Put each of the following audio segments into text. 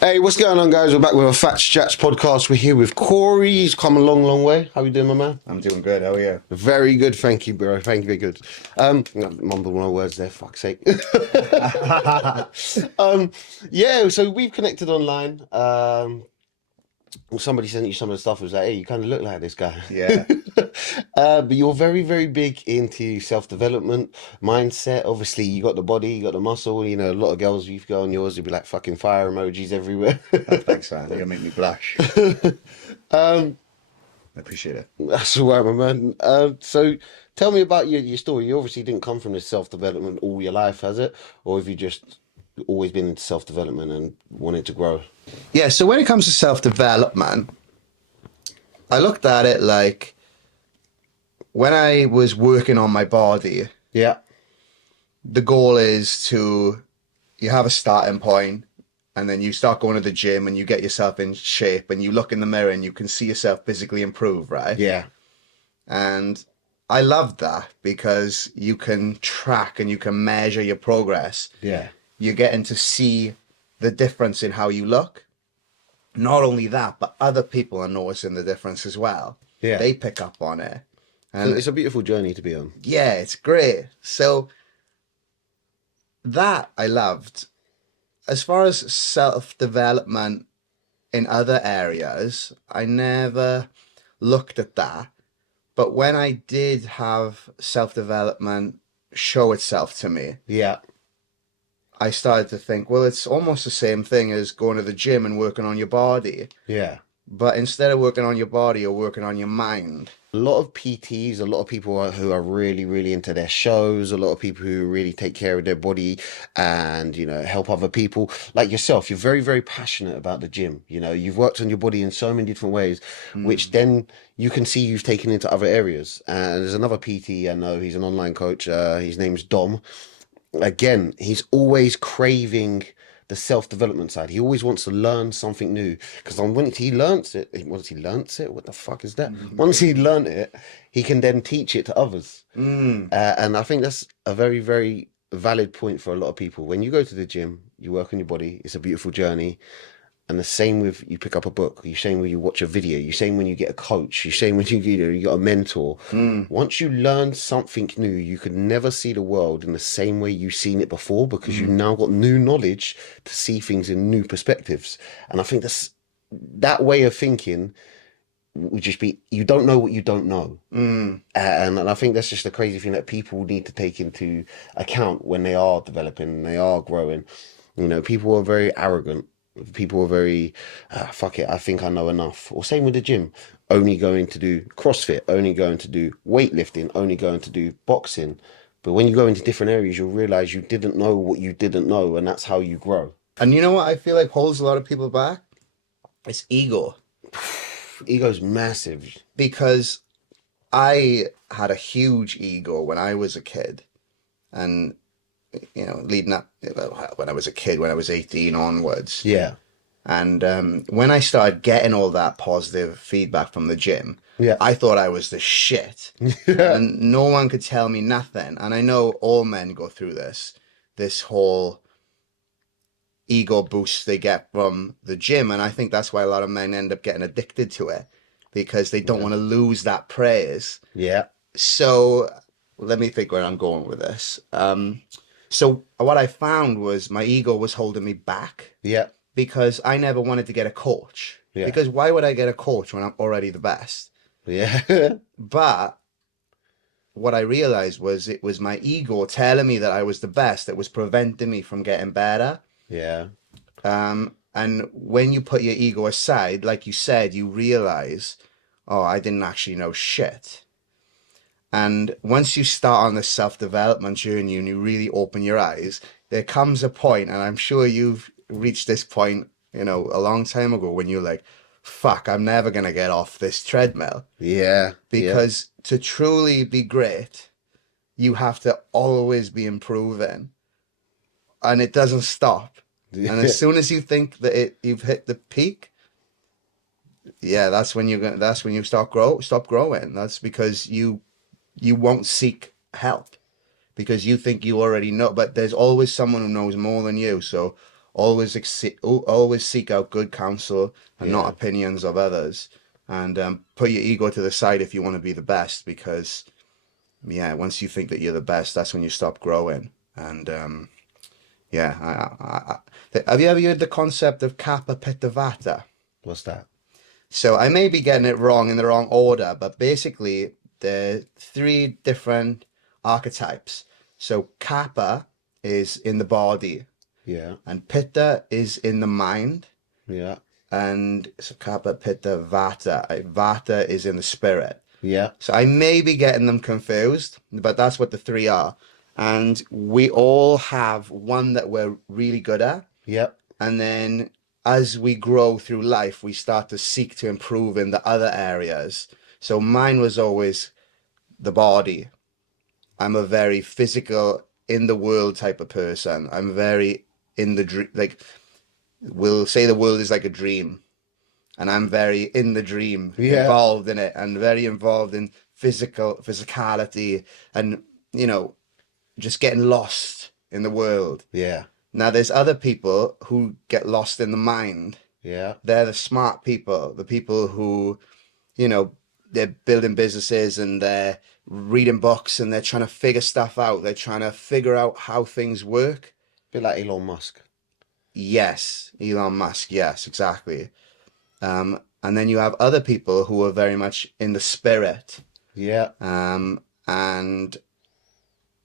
Hey, what's going on, guys? We're back with a Fatz Chats podcast. We're here with Corey. He's come a long, long way. How you doing, my man? I'm doing good. How are you? Very good, thank you, bro. Thank you, very good. Mumble my words there, fuck's sake. um, yeah, so we've connected online. Somebody sent you some of the stuff. It was like, hey, you kind of look like this guy. Yeah. But you're very, very big into self-development, mindset. Obviously, you got the body, you got the muscle. You know, a lot of girls, you go on yours, you'll be like fucking fire emojis everywhere. Oh, thanks, man. You're gonna make me blush. Um, I appreciate it. that's all right, my man. So tell me about your story. You obviously didn't come from this self-development all your life, has it? Or have you just always been into self-development and wanted to grow? Yeah, so when it comes to self-development, I looked at it like when I was working on my body, Yeah, the goal is to you have a starting point and then you start going to the gym and you get yourself in shape and you look in the mirror and you can see yourself physically improve, right? yeah, And I loved that because you can track and you can measure your progress. yeah, You're getting to see the difference in how you look. Not only that, but other people are noticing the difference as well. yeah. They pick up on it. So And it's a beautiful journey to be on. yeah, it's great. So that I loved. As far as self-development in other areas, I never looked at that. But when I did have self-development show itself to me, Yeah, I started to think, well, it's almost the same thing as going to the gym and working on your body. yeah. But instead of working on your body, you're working on your mind. A lot of PTs, a lot of people who are really, really into their shows, a lot of people who really take care of their body and, you know, help other people. Like yourself, you're very, very passionate about the gym. You know, you've worked on your body in so many different ways, which then you can see you've taken into other areas. And there's another PT I know, he's an online coach. His name's Dom. Again, he's always craving the self-development side. He always wants to learn something new because once he learns it, what the fuck is that? Once he learned it, he can then teach it to others. And I think that's a very, very valid point for a lot of people. When you go to the gym, you work on your body. It's a beautiful journey. And the same with you pick up a book, you same when you watch a video, you same when you get a coach, you same when you got a mentor. Once you learn something new, you could never see the world in the same way you've seen it before because you've now got new knowledge to see things in new perspectives. And I think that way of thinking would just be you don't know what you don't know. And I think that's just the crazy thing that people need to take into account when they are developing, they are growing. You know, people are very arrogant. People are very, fuck it, I think I know enough. Or same with the gym, only going to do CrossFit, only going to do weightlifting, only going to do boxing. But when you go into different areas, you'll realize you didn't know what you didn't know, and that's how you grow. And you know what I feel like holds a lot of people back? It's ego. Ego's massive. Because I had a huge ego when I was a kid. And, you know, leading up when I was a kid, when I was 18 onwards. Yeah. And when I started getting all that positive feedback from the gym, Yeah. I thought I was the shit. And no one could tell me nothing. And I know all men go through this whole ego boost they get from the gym. And I think that's why a lot of men end up getting addicted to it because they don't want to lose that praise. Yeah. So let me think where I'm going with this. So what I found was my ego was holding me back Yeah. because I never wanted to get a coach. Yeah. Because why would I get a coach when I'm already the best? Yeah. But what I realized was it was my ego telling me that I was the best that was preventing me from getting better. Yeah. And when you put your ego aside, like you said, you realize, oh, I didn't actually know shit. And once you start on this self-development journey and you really open your eyes, there comes a point, and I'm sure you've reached this point, you know, a long time ago when you're like, fuck, I'm never going to get off this treadmill. Yeah. Because to truly be great, you have to always be improving. And it doesn't stop. Yeah. And as soon as you think that you've hit the peak, yeah, that's when you stop growing. That's because you won't seek help because you think you already know, but there's always someone who knows more than you. So always seek out good counsel and not Yeah. opinions of others, and put your ego to the side if you want to be the best, because yeah, once you think that you're the best, that's when you stop growing. And yeah, have you ever heard the concept of kappa pitta vata? What's that? So I may be getting it wrong in the wrong order, but basically there are three different archetypes. So kappa is in the body, Yeah. and pitta is in the mind, Yeah. and so kappa, pitta, vata. Vata is in the spirit. Yeah. So I may be getting them confused, but that's what the three are. And we all have one that we're really good at. Yeah. And then as we grow through life, we start to seek to improve in the other areas. So mine was always the body. I'm a very physical, in the world type of person. I'm very in the dream, like we'll say the world is like a dream, and I'm very in the dream, Yeah. involved in it, and very involved in physicality, and you know, just getting lost in the world. Yeah. Now, there's other people who get lost in the mind. Yeah. They're the smart people, the people who, you know, they're building businesses and they're reading books and they're trying to figure stuff out. They're trying to figure out how things work. Bit like Elon Musk. Yes, Elon Musk. Yes, exactly. And then you have other people who are very much in the spirit. Yeah. And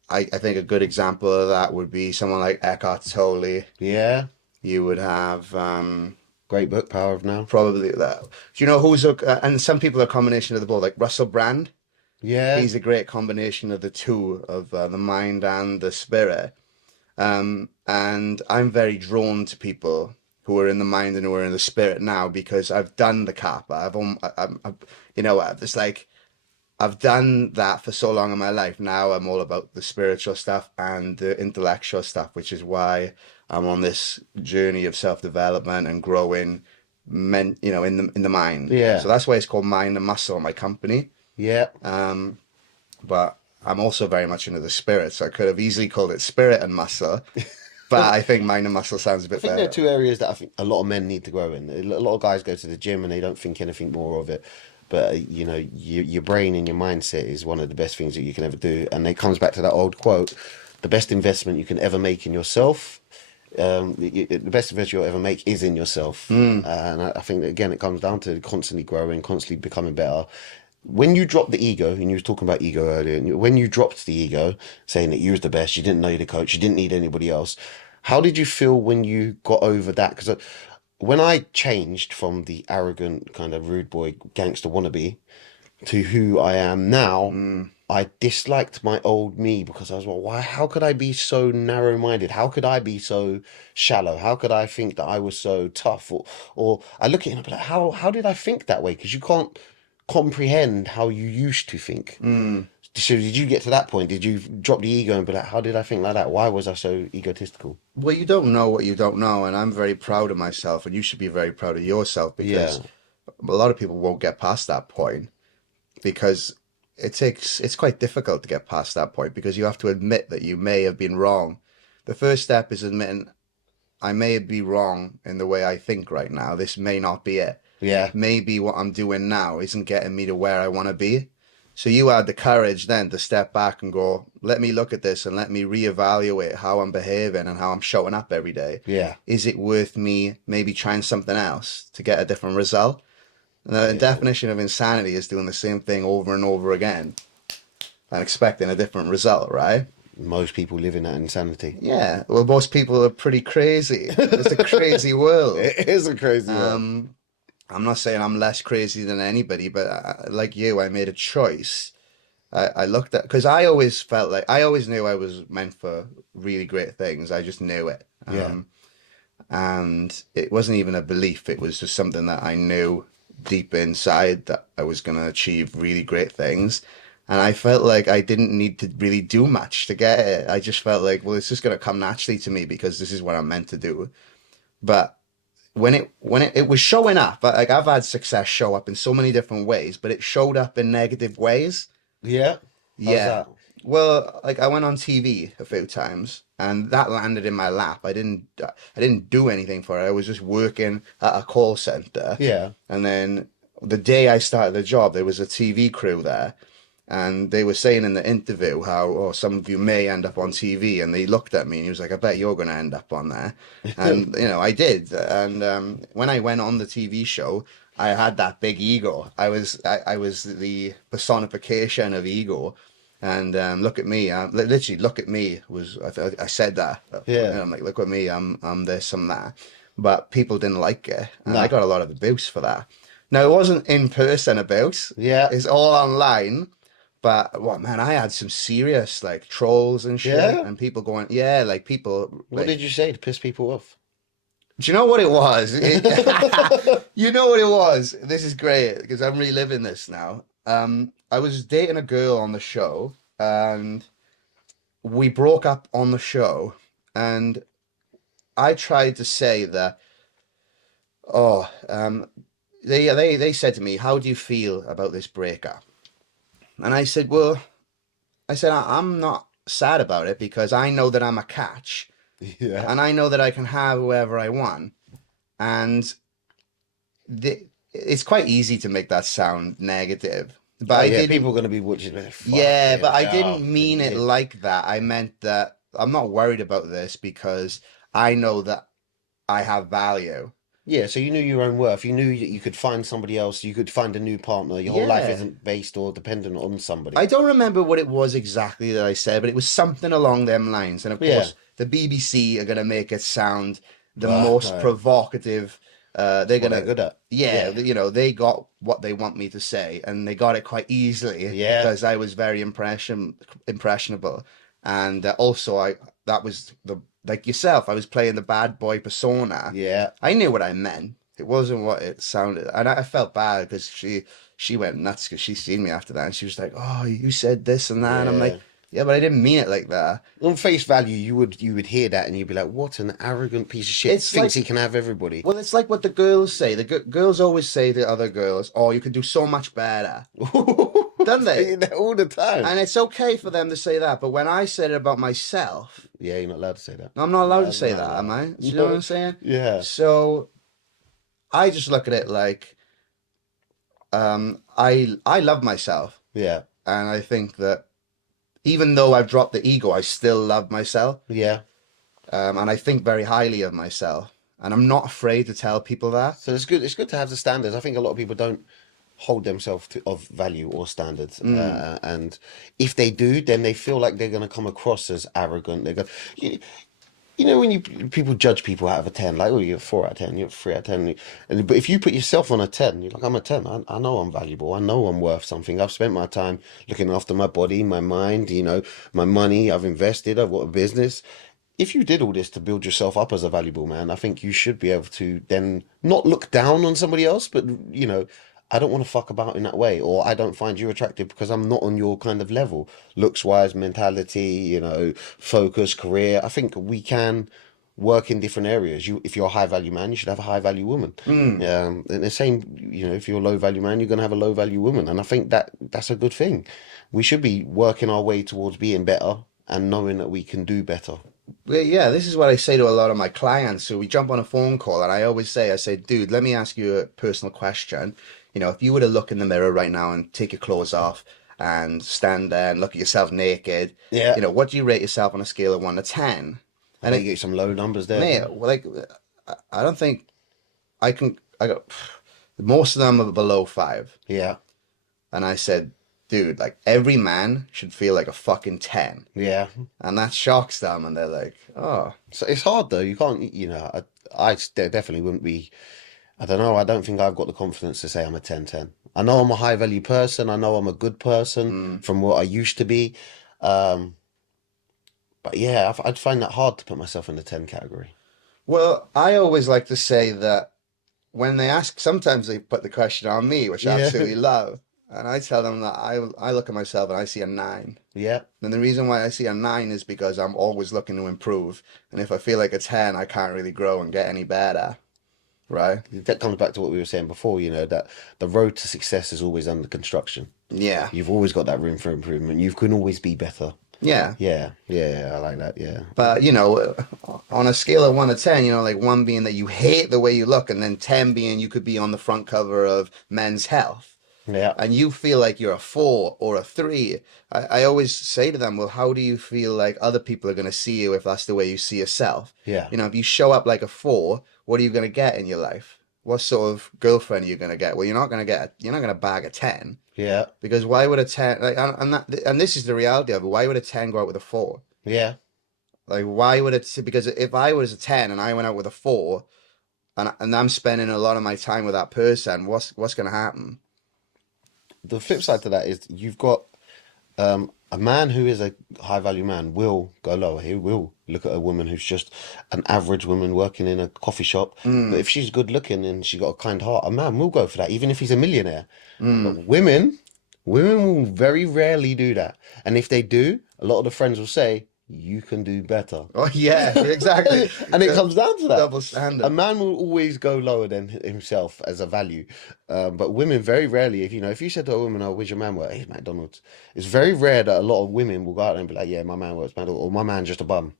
I think a good example of that would be someone like Eckhart Tolle. Yeah. You would have Great book, Power of Now. probably that. Do you know who's and some people are a combination of the both, like Russell Brand. Yeah. He's a great combination of the two, of the mind and the spirit. And I'm very drawn to people who are in the mind and who are in the spirit now because I've done the kappa. You know, it's like I've done that for so long in my life. Now I'm all about the spiritual stuff and the intellectual stuff, which is why I'm on this journey of self-development and growing, you know, in the mind. Yeah. So that's why it's called Mind and Muscle, my company. Yeah. But I'm also very much into the spirit, so I could have easily called it Spirit and Muscle. But I think Mind and Muscle sounds a I bit think there are better. two areas that I think a lot of men need to grow in. A lot of guys go to the gym and they don't think anything more of it. But you know, your brain and your mindset is one of the best things that you can ever do. And it comes back to that old quote: "The best investment you can ever make in yourself, the best investment you'll ever make is in yourself." And I think that, again, it comes down to constantly growing, constantly becoming better. When you drop the ego, and you was talking about ego earlier, and when you dropped the ego, saying that you was the best, you didn't know the coach, you didn't need anybody else. How did you feel when you got over that? Because when I changed from the arrogant kind of rude boy gangster wannabe to who I am now, I disliked my old me because I was like, why? How could I be so narrow-minded? How could I be so shallow? How could I think that I was so tough? Or I look at it and I'm like, how did I think that way? Because you can't comprehend how you used to think. So did you get to that point? Did you drop the ego and be like, how did I think like that? Why was I so egotistical? Well, you don't know what you don't know, and I'm very proud of myself, and you should be very proud of yourself Yeah, because a lot of people won't get past that point because it's quite difficult to get past that point because you have to admit that you may have been wrong. The first step is admitting I may be wrong in the way I think right now. This may not be it. yeah, Maybe what I'm doing now isn't getting me to where I want to be. So you had the courage then to step back and go, let me look at this and let me reevaluate how I'm behaving and how I'm showing up every day. yeah, Is it worth me maybe trying something else to get a different result? The yeah. definition of insanity is doing the same thing over and over again and expecting a different result, right? Most people live in that insanity. Yeah, well, most people are pretty crazy. It's a crazy world. It is a crazy world. I'm not saying I'm less crazy than anybody, but like you, I made a choice. I looked at, because I always felt like, I always knew I was meant for really great things. I just knew it. Yeah, And it wasn't even a belief. It was just something that I knew deep inside that I was going to achieve really great things. And I felt like I didn't need to really do much to get it. I just felt like, well, it's just going to come naturally to me because this is what I'm meant to do. But when it was showing up, like I've had success show up in so many different ways, but it showed up in negative ways. yeah. How's Yeah. that? Well, like I went on TV a few times, and that landed in my lap. I didn't do anything for it. I was just working at a call center, Yeah. and then the day I started the job, there was a TV crew there, and they were saying in the interview how, oh, some of you may end up on TV, and they looked at me and he was like, I bet you're going to end up on there. And, I did. And when I went on the TV show, I had that big ego. I was the personification of ego. And look at me, literally, look at me was, I said that. Yeah. I'm like, look at me, I'm this, I'm that. But people didn't like it. And I No. got a lot of abuse for that. Now, it wasn't in person abuse, Yeah. it's all online. But well, man, I had some serious like trolls and shit, Yeah. and people going, yeah, like people What like, did you say to piss people off? do you know what it was? You know what it was? This is great because I'm reliving this now. I was dating a girl on the show, and we broke up on the show, and I tried to say that, oh, they said to me, how do you feel about this breakup? And I said, well, I'm not sad about it because I know that I'm a catch Yeah. and I know that I can have whoever I want. And it's quite easy to make that sound negative. But Oh I yeah, didn't, people are gonna be watching me. Fuck yeah, him. but I Oh, didn't mean it yeah. like that. I meant that I'm not worried about this because I know that I have value. Yeah, so you knew your own worth. You knew that you could find somebody else. You could find a new partner. Your whole life Yeah. isn't based or dependent on I somebody. don't remember what it was exactly that I said, but it was something along them lines. And of Yeah. course, the BBC are going to make it sound the Oh, most provocative. it's They're what going they're to, good at. yeah, Yeah. they got what they want me to say, and they got it quite easily Yeah. because I was very impressionable. And also, that was the, like yourself, I was playing the bad boy persona. Yeah. I knew what I meant. It wasn't what it sounded, and I felt bad because she went nuts because she seen me after that, and she was like, "Oh, you said this and that," and I'm like, Yeah. "Yeah, but I didn't mean it like that." On face value, you would hear that and you'd be like, "What an arrogant piece of shit! It's Thinks he like, can have everybody." well, it's like what the girls say. The girls always say to other girls, "Oh, you can do so much better," don't they? Saying that all the time. And it's okay for them to say that, but when I said it about myself, Yeah, you're not allowed to say that. I'm not allowed to No, say no, that, am no, I? Do you know what no. I'm saying? Yeah. So I just look at it like, I love myself, Yeah. and I think that even though I've dropped the ego, I still love myself. Yeah. And I think very highly of myself. And I'm not afraid to tell people that. So it's good. It's good to have the standards. I think a lot of people don't hold themselves to of value or standards, Mm. and if they do, then they feel like they're going to come across as arrogant. They go, you, you know, when people judge people out of a 10, like, oh, you're a 4 out of 10, you're a 3 out of 10, but if you put yourself on a 10, you're like, I'm a 10. I know I'm valuable. I know I'm worth something. I've spent my time looking after my body, my mind, my money. I've invested. I've got a business. If you did all this to build yourself up as a valuable man, I think you should be able to then not look down on somebody else, but I don't want to fuck about in that way, or I don't find you attractive because I'm not on your kind of level, looks wise, mentality, focus, career. I think we can work in different areas. If you're a high value man, you should have a high value woman. Mm. And the same, if you're a low value man, you're gonna have a low value woman, and I think that's a good thing. We should be working our way towards being better and knowing that we can do better. Well, yeah, this is what I say to a lot of my clients. So we jump on a phone call, and I say, dude, let me ask you a personal question. If you were to look in the mirror right now and take your clothes off and stand there and look at yourself naked, Yeah. what do you rate yourself on a scale of 1 to 10? I And think it, you get some low numbers there. mate, well, like, I don't think I got most of them are below 5. Yeah, And I said, dude, like every man should feel like a fucking 10. yeah. And that shocks them. And they're like, oh, So it's hard though. You can't, definitely wouldn't be. I don't know. I don't think I've got the confidence to say I'm a 10-10. I know I'm a high value person. I know I'm a good person mm. from what I used to be. Um, but yeah, I'd find that hard to put myself in the 10 category. Well, I always like to say that when they ask, sometimes they put the question on me, which I Yeah, absolutely love. And I tell them that I look at myself and I see a 9. yeah, And the reason why I see a 9 is because I'm always looking to improve. And if I feel like a 10, I can't really grow and get any better. right? That comes back to what we were saying before, that the road to success is always under construction. Yeah, You've always got that room for improvement. You can always be better. yeah. Yeah, yeah, I like that. Yeah, But on a scale of 1 to 10, like one being that you hate the way you look, and then 10 being you could be on the front cover of Men's Health, yeah, and you feel like you're a 4 or a 3. I always say to them, well, how do you feel like other people are going to see you if that's the way you see yourself? yeah, If you show up like a 4, what are you going to get in your life? What sort of girlfriend are you going to get? Well, you're not going to bag a 10, yeah, because why would a 10, like, and this is the reality of it. Why would a 10 go out with a 4? yeah. Like, why would it? Because if I was a 10 and I went out with a 4, and I'm spending a lot of my time with that person, what's going to happen? The flip side to that is you've got a man who is a high value man will go lower. He will look at a woman who's just an average woman working in a coffee shop. But Mm, if she's good looking and she got a kind heart, a man will go for that, even if he's a millionaire. mm. But women will very rarely do that. And if they do, a lot of the friends will say, you can do better. Oh yeah, exactly. And it comes down to that. Double A standard. man will always go lower than himself as a value. But women very rarely, if you said to a woman, oh, where's your man work? Hey, McDonald's. It's very rare that a lot of women will go out and be like, yeah, my man works McDonald's, or my man's just a bum.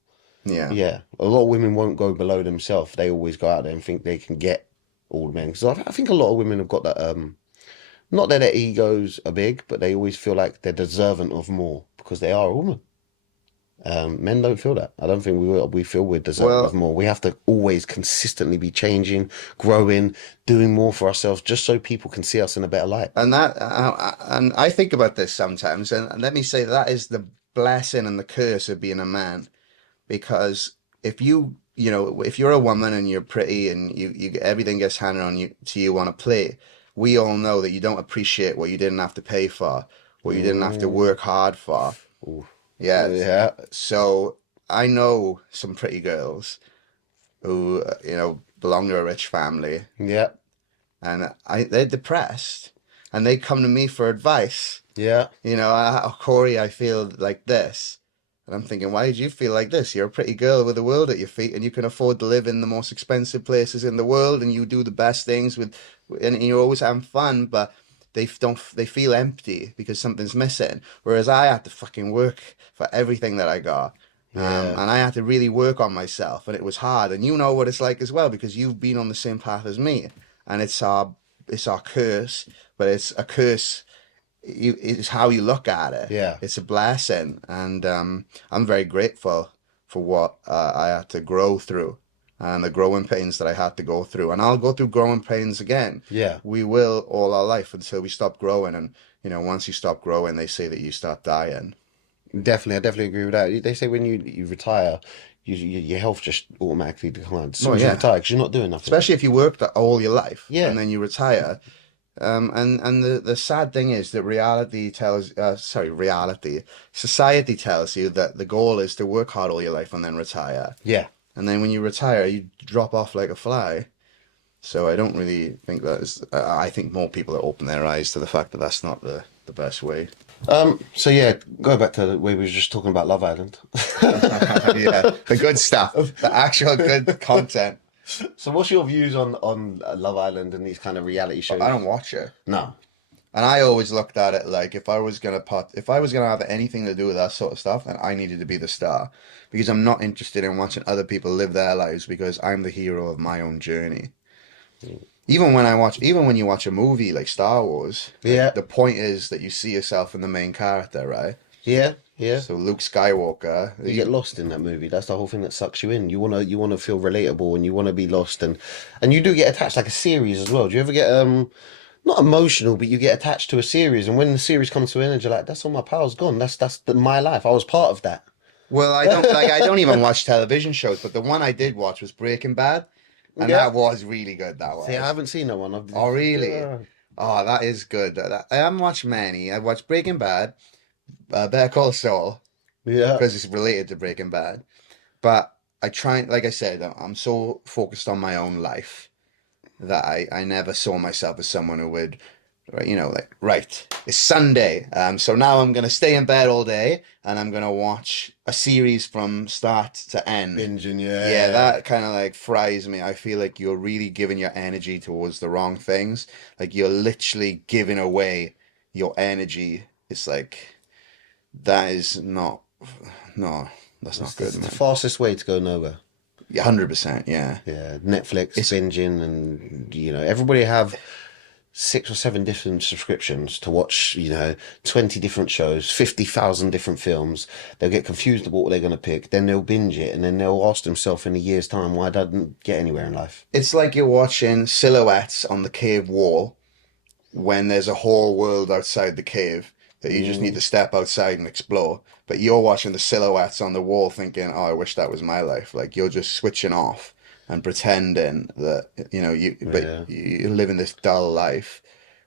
Yeah. Yeah. A lot of women won't go below themselves. They always go out there and think they can get all the men. Because I think a lot of women have got that, not that their egos are big, but they always feel like they're deserving of more because they are a woman. Men don't feel that. I don't think we feel we're deserving of Well, more. We have to always consistently be changing, growing, doing more for ourselves, just so people can see us in a better light. and I think about this sometimes, and let me say that is the blessing and the curse of being a man. Because if you're a woman and you're pretty and everything gets handed on you to you on a plate, we all know that you don't appreciate what you didn't have to pay for, what you didn't have to Ooh, work hard for. ooh. Yeah. Yeah, So I know some pretty girls who, belong to a rich family, yeah, and they're depressed, and they come to me for advice. yeah, Oh, Corey, I feel like this. And I'm thinking, why did you feel like this? You're a pretty girl with the world at your feet, and you can afford to live in the most expensive places in the world, and you do the best things and you're always having fun, but they feel empty because something's missing. Whereas I had to fucking work for everything that I got. yeah, And I had to really work on myself, and it was hard. And you know what it's like as well, because you've been on the same path as me. And it's our curse, but it's a curse. It's how you look at it. yeah. It's a blessing, and I'm very grateful for what I had to grow through and the growing pains that I had to go through. And I'll go through growing pains again. Yeah. We will all our life until we stop growing. And once you stop growing, they say that you start dying. Definitely, I definitely agree with that. They say when you retire, your health just automatically declines as Oh soon as you yeah, retire because you're not doing nothing. especially if you worked all your life Yeah, and then you retire. And the sad thing is that society tells you that the goal is to work hard all your life and then retire. yeah. And then when you retire, you drop off like a fly. So I don't really think that is, I think more people are open their eyes to the fact that that's not the best way. So yeah, go back to the way we were just talking about Love Island. Yeah, the good stuff, the actual good content. So what's your views on Love Island and these kind of reality I shows? don't watch it. No. And I always looked at it like if I was gonna have anything to do with that sort of stuff, then I needed to be the star, because I'm not interested in watching other people live their lives, because I'm the hero of my own journey. Even when you watch a movie like Star Wars, Yeah, the point is that you see yourself in the main character, right? yeah, yeah. So Luke Skywalker, You get lost in that movie. That's the whole thing that sucks you in. You wanna feel relatable and you wanna be lost and you do get attached like a series as well. Do you ever get not emotional, but you get attached to a series, and when the series comes to an end, you're like, that's all my power's gone. My life. I was part of that. well, I don't even watch television shows, but the one I did watch was Breaking Bad, and Yeah. that was really good. That See, I was. haven't seen that one. Oh, really? Yeah. Oh, that is good. I haven't watched many. I watched Breaking Bad, Better Call Saul, Yeah. because it's related to Breaking Bad. But like I said, I'm so focused on my own life that I never saw myself as someone who would right, like, right, it's Sunday. So now I'm gonna stay in bed all day and I'm gonna watch a series from start to end. Binging, Yeah, yeah. that kind of like fries me. I feel like you're really giving your energy towards the wrong things. Like you're literally giving away your energy. It's like that is not, no, that's not It's good, the man. fastest way to go nowhere. 100%, yeah. Yeah, Netflix, It's binging, and everybody have 6 or 7 different subscriptions to watch, 20 different shows, 50,000 different films. They'll get confused about what they're going to pick, then they'll binge it, and then they'll ask themselves in a year's time why I didn't get anywhere in life. it's like you're watching silhouettes on the cave wall when there's a whole world outside the cave that you just need Mm, to step outside and explore. But you're watching the silhouettes on the wall thinking, oh, I wish that was my life. Like you're just switching off and pretending that, but yeah. you're living this dull life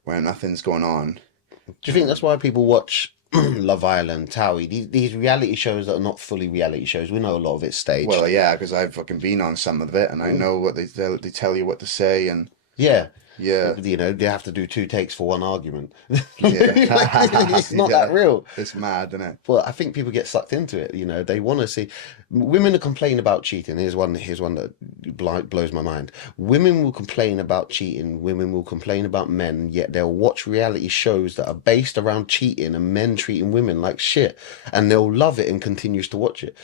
where nothing's going on. Do you think that's why people watch Love Island, Towie, these reality shows that are not fully reality shows? We know a lot of it's Well, staged. yeah, because I've fucking been on some of it and I Mm. know what they tell you what to say and Yeah. yeah, They have to do 2 takes for one argument. yeah, Like, really, it's not that yeah. real. It's mad, isn't it? But I think people get sucked into it. They want to see women who complain about cheating. Here's one that blows my mind. Women will complain about cheating. Women will complain about men, yet they'll watch reality shows that are based around cheating and men treating women like shit, and they'll love it and continues to watch it.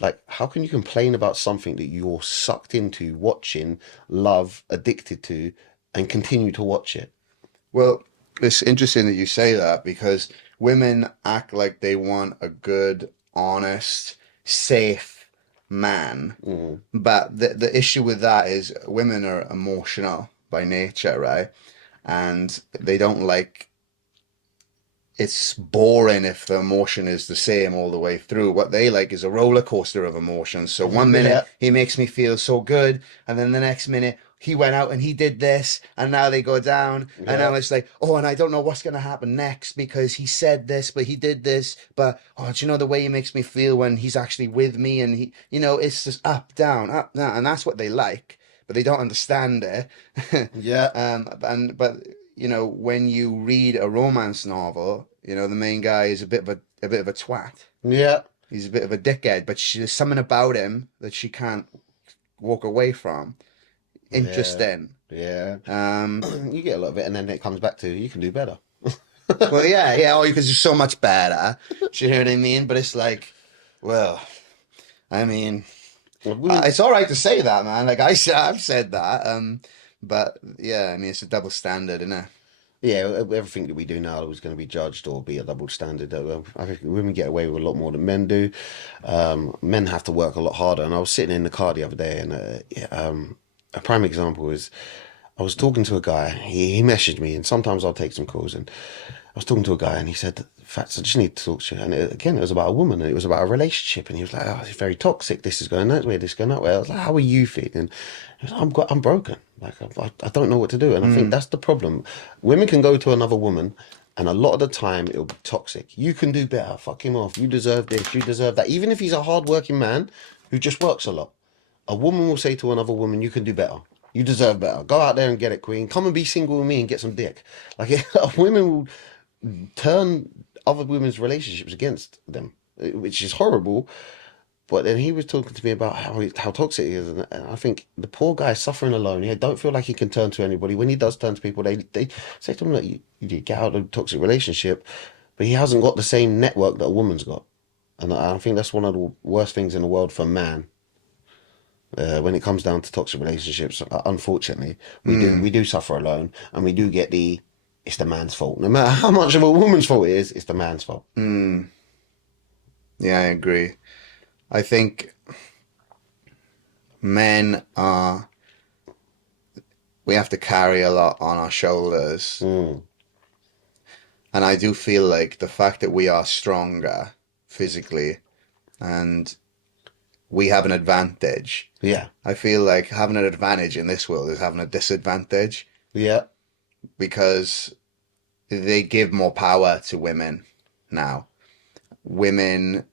Like, how can you complain about something that you're sucked into, watching, love, addicted to, and continue to watch it? Well, it's interesting that you say that because women act like they want a good, honest, safe man. Mm. But the issue with that is women are emotional by nature, right? And they don't like it's boring if the emotion is the same all the way through. What they like is a roller coaster of emotions. So one minute Yeah, he makes me feel so good, and then the next minute he went out and he did this, and now they go down, and yeah, now it's like, oh, and I don't know what's gonna happen next because he said this, but he did this, but oh, do you know the way he makes me feel when he's actually with me, and it's just up, down, and that's what they like, but they don't understand it. yeah, But when you read a romance novel, the main guy is a bit of a twat. yeah, He's a bit of a dickhead, but there's something about him that she can't walk away from. yeah, Interesting. yeah. Um, You get a lot of it, and then it comes back to you can do better. well, yeah, yeah. Oh, because you're so much better. Do you know what I mean? But it's like, well, I mean, Women, it's all right to say that, man. Like I've said that. But yeah, I mean, it's a double standard, isn't it? yeah, everything that we do now is going to be judged or be a double standard. I think women get away with a lot more than men do. Men have to work a lot harder. And I was sitting in the car the other day, and yeah, a prime example is I was talking to a guy. He messaged me, and sometimes I'll take some calls. And I was talking to a guy, and he said, "Fats, I just need to talk to you." And again, it was about a woman, and it was about a relationship. And he was like, "Oh, it's very toxic. This is going that way. This is going that way." I was like, "How are you feeling?" He was like, I'm broken. Like I don't know what to do." And I think Mm, that's the problem. Women can go to another woman, and a lot of the time it'll be toxic. You can do better. Fuck him off. You deserve this. You deserve that. Even if he's a hardworking man who just works a lot, a woman will say to another woman, "You can do better. You deserve better. Go out there and get it, queen. Come and be single with me and get some dick." Like women will turn other women's relationships against them, which is horrible. But then he was talking to me about how toxic it is, and I think the poor guy is suffering alone. He don't feel like he can turn to anybody. When he does turn to people, they say to him, "Look, you get out of a toxic relationship," but he hasn't got the same network that a woman's got, and I think that's one of the worst things in the world for a man. When it comes down to toxic relationships, unfortunately, mm, we do suffer alone, and we do get it's the man's fault. No matter how much of a woman's fault it is, it's the man's fault. mm. Yeah, I agree. I think men are, we have to carry a lot on our shoulders. Mm, And I do feel like the fact that we are stronger physically and we have an advantage, yeah, I feel like having an advantage in this world is having a disadvantage yeah, because they give more power to women now. Women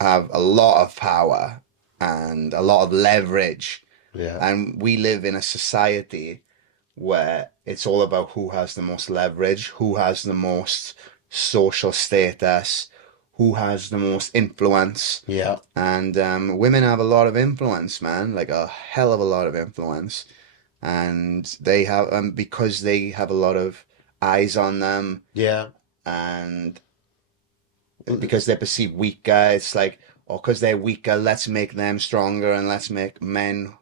have a lot of power and a lot of leverage. yeah, And we live in a society where it's all about who has the most leverage, who has the most social status, who has the most influence. Yeah. And women have a lot of influence, man, like a hell of a lot of influence. And they have, because they have a lot of eyes on them, Yeah. and because they're perceived weaker, it's like, or because they're weaker, let's make them stronger and let's make men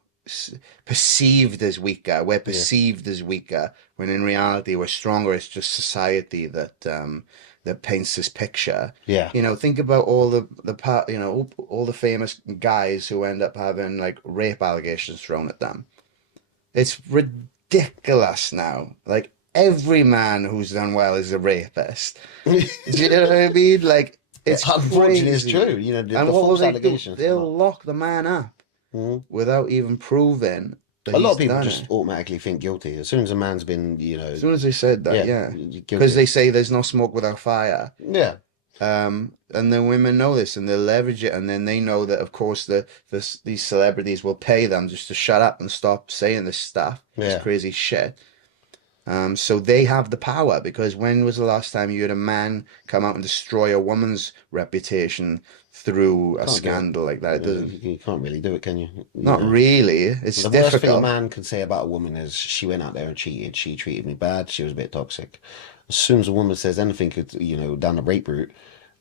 perceived as weaker. We're Yeah. perceived as weaker when in reality we're stronger. It's just society that paints this picture. Yeah. You know, think about all the part, you know, all the famous guys who end up having like rape allegations thrown at them. It's ridiculous now. Like every man who's done well is a rapist. Do you know what I mean? Like Yeah, it's unfortunately, it's true. crazy. You know, the And what will false they do? allegations come They'll up. lock the man up Mhm. without even proving that A lot he's of people done just it. automatically think guilty as soon as a man's been, As soon as they said that, yeah, yeah. you're Because guilty. they say there's no smoke without fire. Yeah. And the women know this and they leverage it, and then they know that, of course, these celebrities will pay them just to shut up and stop saying this stuff, this Yeah. crazy shit. So they have the power because when was the last time you had a man come out and destroy a woman's reputation through a Can't do it. scandal like that? It doesn't, You can't really do it, can you? You not know. really. It's The worst thing a difficult. man can say about a woman is she went out there and cheated. She treated me bad. She was a bit toxic. As soon as a woman says anything, down the rape route,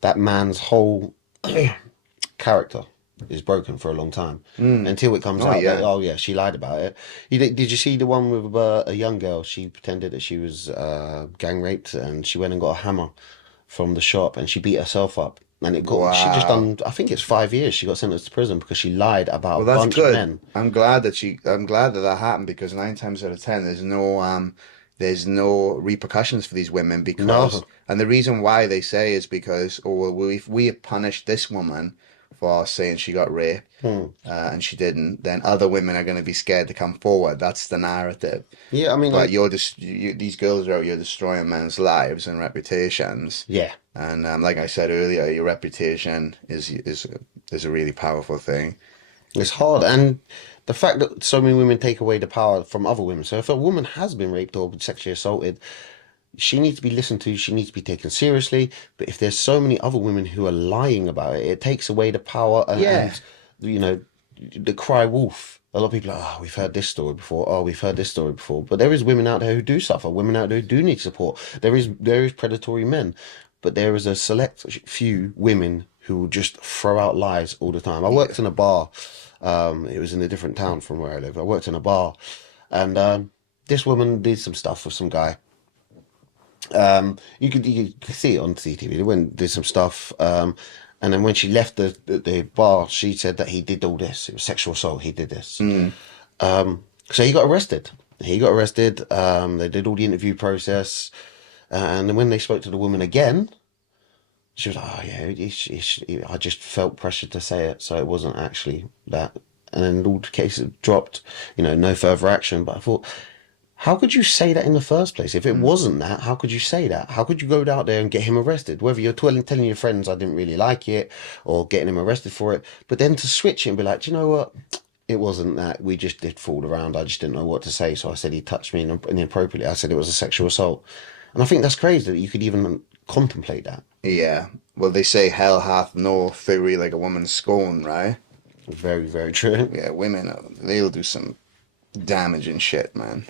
that man's whole character is broken for a long time Mm. until it comes Oh out that yeah. oh yeah she lied about it. Did you see the one with a young girl? She pretended that she was gang raped and she went and got a hammer from the shop and she beat herself up and it got she just Wow. done I think it's 5 years she got sentenced to prison because she lied about Well, a that's bunch of good. men. I'm glad that that happened because nine times out of ten, there's no repercussions for these women because, No. and the reason why they say is because, oh well, we have punished this woman for saying she got raped, Hmm. and she didn't, then other women are going to be scared to come forward. That's the narrative. Yeah, I mean But like you're just these girls are out, you're destroying men's lives and reputations. yeah. And like I said earlier, your reputation is a really powerful thing. It's hard, and the fact that so many women take away the power from other women. So if a woman has been raped or sexually assaulted, she needs to be listened to. She needs to be taken seriously. But if there's so many other women who are lying about it, it takes away the power Yeah, and you know, the cry wolf. A lot of people are, oh, we've heard this story before. Oh, we've heard this story before. But there is women out there who do suffer. Women out there who do need support. There is predatory men, but there is a select few women who will just throw out lies all the time. I yeah. worked in a bar. It was in a different town from where I live. I worked in a bar, and this woman did some stuff with some guy. You could see it on CTV. They went and did some stuff, and then when she left the bar, she said that he did all this. It was sexual assault. He did this. Mm. So he got arrested. He got arrested. They did all the interview process, and then when they spoke to the woman again, she was like, "Oh yeah, I just felt pressured to say it, so it wasn't actually that." And then all the cases dropped. No further action. But I thought, how could you say that in the first place? If it Mm. wasn't that, how could you say that? How could you go out there and get him arrested? Whether you're telling your friends I didn't really like it or getting him arrested for it, but then to switch it and be like, do you know what? It wasn't that. We just did fool around. I just didn't know what to say. So I said he touched me inappropriately. I said it was a sexual assault. And I think that's crazy that you could even contemplate that. Yeah. Well, they say hell hath no fury like a woman's scorn, right? Very, very true. Yeah, women, they'll do some damaging shit, man.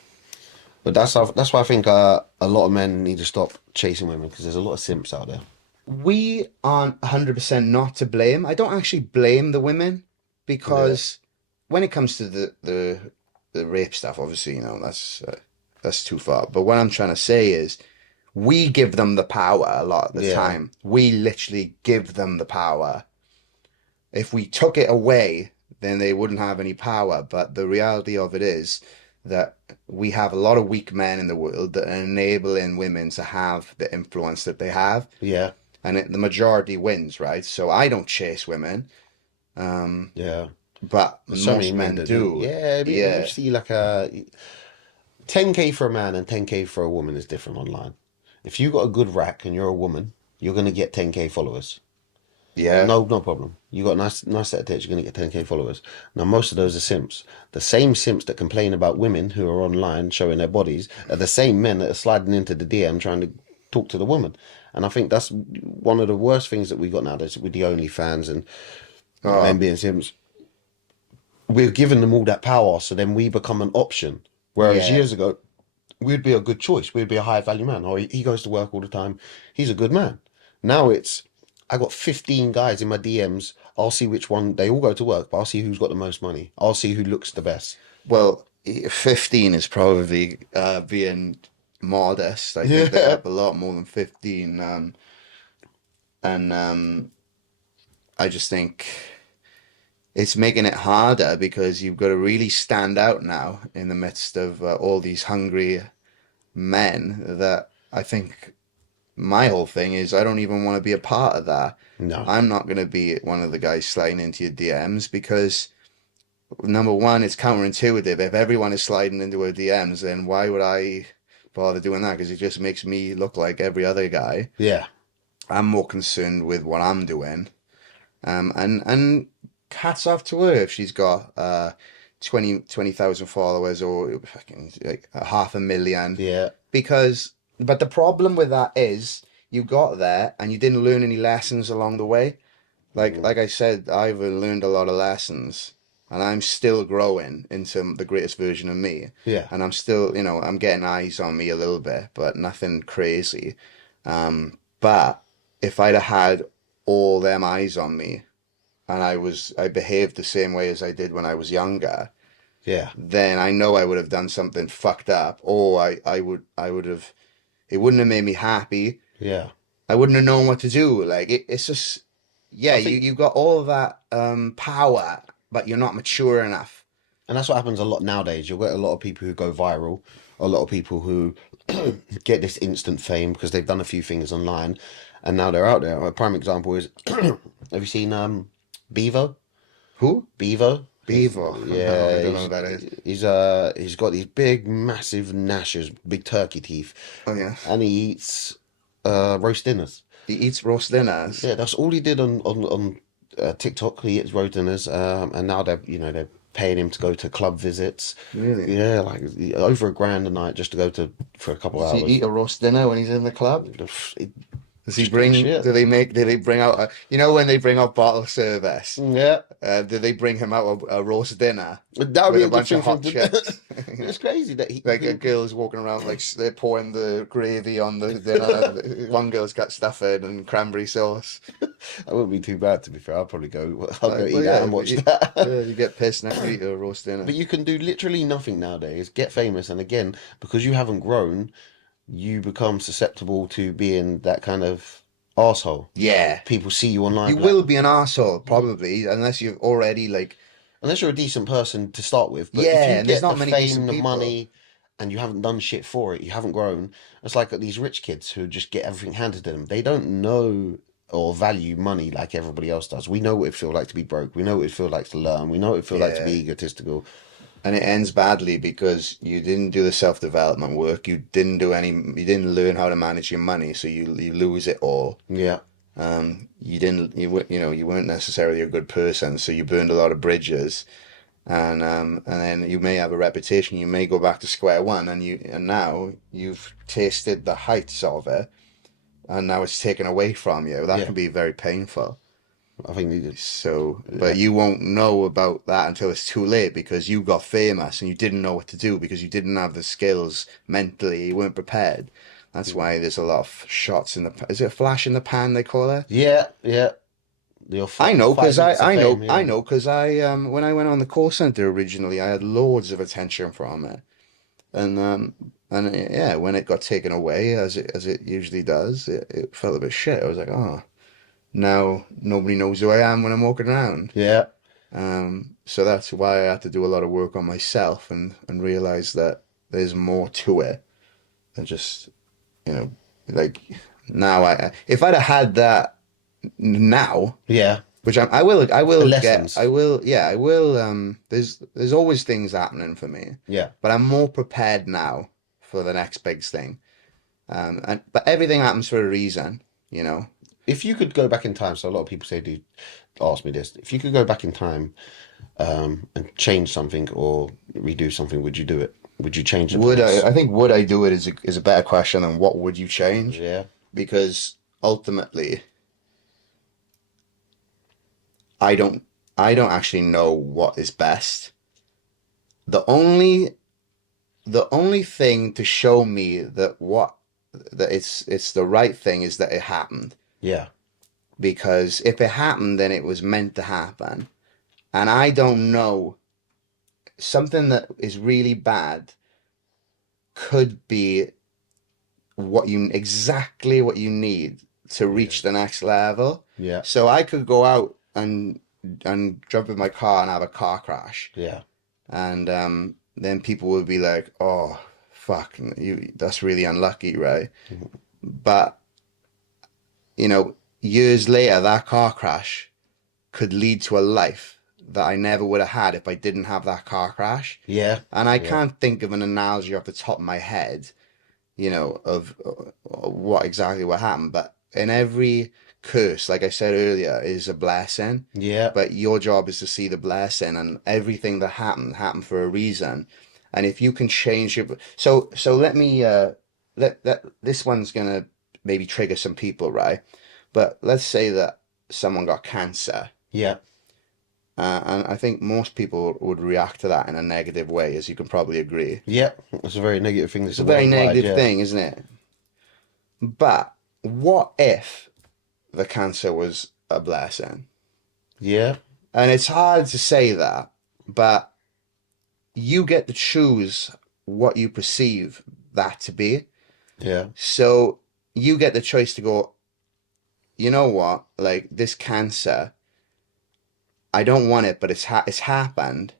But that's why I think a lot of men need to stop chasing women because there's a lot of simps out there. We aren't 100% not to blame. I don't actually blame the women Yeah, because when it comes to the rape stuff, obviously, that's too far. But what I'm trying to say is we give them the power a lot of the yeah, time. We literally give them the power. If we took it away, then they wouldn't have any power. But the reality of it is that we have a lot of weak men in the world that are enabling women to have the influence that they have, yeah, and the majority wins, right? So I don't chase women, um, yeah. but There's so many most men men that do. do. Yeah, but you Yeah, see like a 10K for a man and 10K for a woman is different online. If you got a good rack and you're a woman, you're gonna get 10K followers. Yeah. No, no problem. You got a nice set of tits. You're gonna get 10K followers. Now, most of those are simps. The same simps that complain about women who are online showing their bodies are the same men that are sliding into the DM trying to talk to the woman. And I think that's one of the worst things that we got nowadays with the OnlyFans and men Oh, being simps. We're giving them all that power, so then we become an option. Whereas yeah. years ago, we'd be a good choice. We'd be a high value man. Oh, he goes to work all the time. He's a good man. Now it's, I got 15 guys in my DMs. I'll see which one, they all go to work, but I'll see who's got the most money. I'll see who looks the best. Well, 15 is probably being modest. I think they Yeah. have a lot more than 15. And I just think it's making it harder because you've got to really stand out now in the midst of all these hungry men that I think my whole thing is I don't even want to be a part of that. No. I'm not going to be one of the guys sliding into your DMs because number one, it's counterintuitive. If everyone is sliding into our DMs, then why would I bother doing that? Because it just makes me look like every other guy. Yeah. I'm more concerned with what I'm doing. And hats off to her if she's got 20,000 followers or fucking like 500,000. Yeah. Because, but the problem with that is you got there and you didn't learn any lessons along the way. Mm. Like I said, I've learned a lot of lessons, and I'm still growing into the greatest version of me. Yeah. And I'm still, I'm getting eyes on me a little bit, but nothing crazy. But if I'd have had all them eyes on me, and I behaved the same way as I did when I was younger, Yeah. then I know I would have done something fucked up, or I would have, it wouldn't have made me happy. Yeah. I wouldn't have known what to do. It's just, yeah, I think, you got all of that power, but you're not mature enough. and that's what happens a lot nowadays. You'll get a lot of people who go viral, a lot of people who get this instant fame because they've done a few things online and now they're out there. A prime example is have you seen Bevo? Who? Bevo? Beaver. No, I Yeah, don't know who that is. he's got these big massive gnashes, big turkey teeth, Oh yeah, and he eats roast dinners. he eats roast dinners. Yeah, that's all he did on TikTok. He eats roast dinners, and now they're paying him to go to club visits. Really? Yeah, like over $1,000 a night just to go to for a couple Does of he hours. eat a roast dinner when he's in the club? It, Does he just eat bring? shit. Do they bring out? When they bring out bottle service, Yeah, do they bring him out a roast dinner that would with be a a good bunch of thing for him hot to do. chips? It's crazy that he Like a can. girl's walking around like they're pouring the gravy on the dinner. One girl's got stuffing and cranberry sauce. That wouldn't be too bad to be fair. I'll probably go. I'll go Well, eat that yeah, and watch that. yeah, you get pissed next to eat a roast dinner. But you can do literally nothing nowadays. Get famous, and again, because you haven't grown, you become susceptible to being that kind of asshole. Yeah, People see you online, you be like, will be an arsehole probably unless you've already like. unless you're a decent person to start with. But if Yeah, you and there's get the not many fame, decent the people. money, and you haven't done shit for it, you haven't grown. It's like these rich kids who just get everything handed to them. They don't know or value money like everybody else does. We know what it feels like to be broke. We know what it feels like to learn. We know what it feels like to be Yeah, egotistical. and it ends badly because you didn't do the self-development work. You didn't learn how to manage your money, so you lose it all. Yeah, You didn't, you weren't necessarily a good person, so you burned a lot of bridges, and then you may have a reputation. You may go back to square one, and now you've tasted the heights of it, and now it's taken away from you. That yeah. can be very painful. I think you So, yeah, but you won't know about that until it's too late because you got famous and you didn't know what to do because you didn't have the skills mentally. You weren't prepared. That's why there's a lot of shots in the. Is it a flash in the pan they call it? yeah, yeah. Your I know five because minutes of fame. I Yeah, know because when I went on the call center originally, I had loads of attention from it, and yeah, when it got taken away as it usually does, it felt a bit shit. I was like, oh, now nobody knows who I am when I'm walking around. yeah. So that's why I had to do a lot of work on myself and realize that there's more to it than just you know like now if I'd have had that now. Yeah, Which I the will get, lessons. yeah, I will, there's always things happening for me, Yeah, but I'm more prepared now for the next big thing. But everything happens for a reason, you know. if you could go back in time, so a lot of people say, do ask me this. If you could go back in time, and change something or redo something, would you do it? Would you change the Would I? past? I think would I do it is a better question than what would you change? Yeah, Because ultimately, I don't I don't actually know what is best. The only the only thing to show me that it's the right thing is that it happened. yeah, Because if it happened, then it was meant to happen. And I don't know, something that is really bad could be exactly what you need to yeah, reach the next level. yeah, So I could go out and jump in my car and have a car crash, yeah, and then people would be like, "Oh, fuck, you that's really unlucky, right?" mhm, But years later, that car crash could lead to a life that I never would have had if I didn't have that car crash. yeah, And I yeah, can't think of an analogy off the top of my head, of what exactly what happened. But in every curse, like I said earlier, is a blessing. yeah, But your job is to see the blessing, and everything that happened for a reason. And if you can change your, so let me let this one's gonna maybe trigger some people, right? But let's say that someone got cancer. yeah, And I think most people would react to that in a negative way, as you can probably agree. yeah. It's a very negative thing. It's It's a a very worldwide, negative yeah, thing, isn't it? But what if the cancer was a blessing? yeah, And it's hard to say that, but you get to choose what you perceive that to be. yeah, So you get the choice to go, you know what, like this cancer, I don't want it, but it's happened.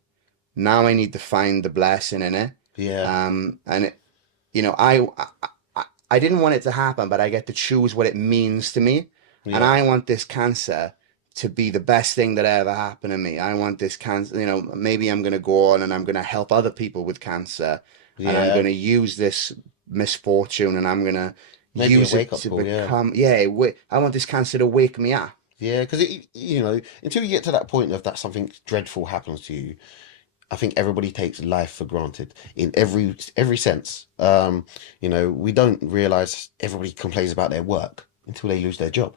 Now I need to find the blessing in it. yeah, And you know, I didn't want it to happen, but I get to choose what it means to me. And yeah, I want this cancer to be the best thing that ever happened to me. I want this cancer, maybe I'm going to go on and I'm going to help other people with cancer, and I'm going yeah. to use this misfortune and I'm going to Maybe a use it wake up to call, yeah. become, yeah, I want this cancer to wake me up. Yeah, because until you get to that point of that something dreadful happens to you, I think everybody takes life for granted in every sense. We don't realize everybody complains about their work until they lose their job.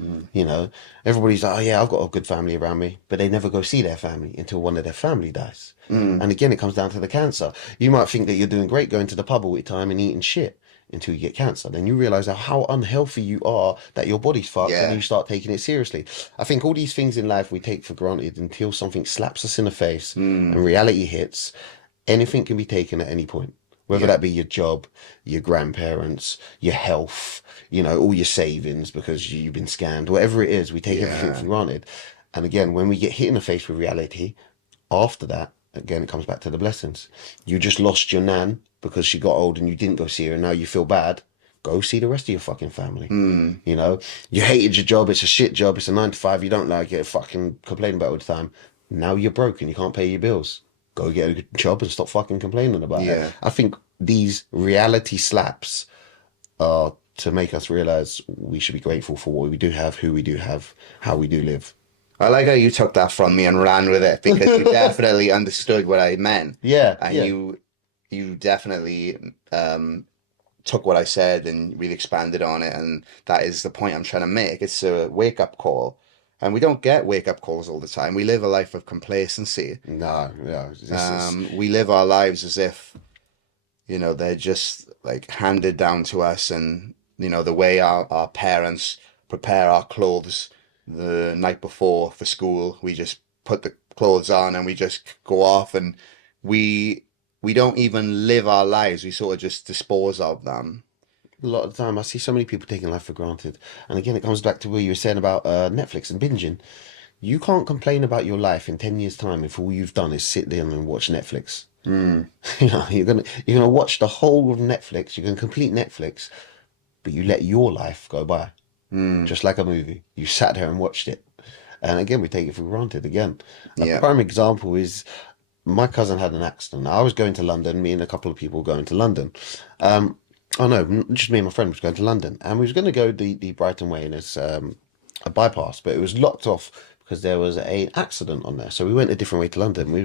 Mm, You know, everybody's like, oh yeah, I've got a good family around me, but they never go see their family until one of their family dies. mm, And again, it comes down to the cancer. You might think that you're doing great going to the pub all the time and eating shit until you get cancer. Then you realize how unhealthy you are, that your body's fucked, and yeah, you start taking it seriously. I think all these things in life we take for granted until something slaps us in the face and mm, reality hits. Anything can be taken at any point, whether yeah, that be your job, your grandparents, your health, all your savings because you've been scammed, whatever it is, we take everything yeah, for granted. And again, when we get hit in the face with reality, after that, again, it comes back to the blessings. You just lost your nan because she got old and you didn't go see her, and now you feel bad. Go see the rest of your fucking family. mm, You know, you hated your job, it's a shit job, it's a 9 to 5, you don't like it, fucking complain about it all the time. Now you're broke and you can't pay your bills. Go get a good job and stop fucking complaining about it. yeah. I think these reality slaps are to make us realize we should be grateful for what we do have, who we do have, how we do live. I like how you took that from me and ran with it, because you definitely understood what I meant, Yeah, and yeah, you definitely took what I said and really expanded on it, and that is the point I'm trying to make. It's a wake up call, and we don't get wake up calls all the time. We live a life of complacency. no, yeah, this is, We live our lives as if they're just like handed down to us, and the way our parents prepare our clothes the night before for school, we just put the clothes on and we just go off, and we we don't even live our lives, we sort of just dispose of them. a lot of the time I see so many people taking life for granted. And again, it comes back to what you were saying about Netflix and binging. You can't complain about your life in 10 years' time if all you've done is sit down and watch Netflix. Mm, You're gonna watch the whole of Netflix, you're gonna complete Netflix, but you let your life go by. mm, Just like a movie. You sat there and watched it. And again, we take it for granted. Again, a yeah. prime example is my cousin had an accident. I was going to London, me and a couple of people going to London. Oh no, just me and my friend was going to London, and we was going to go the Brighton Way, and it's a bypass, but it was locked off because there was an accident on there. So we went a different way to London. We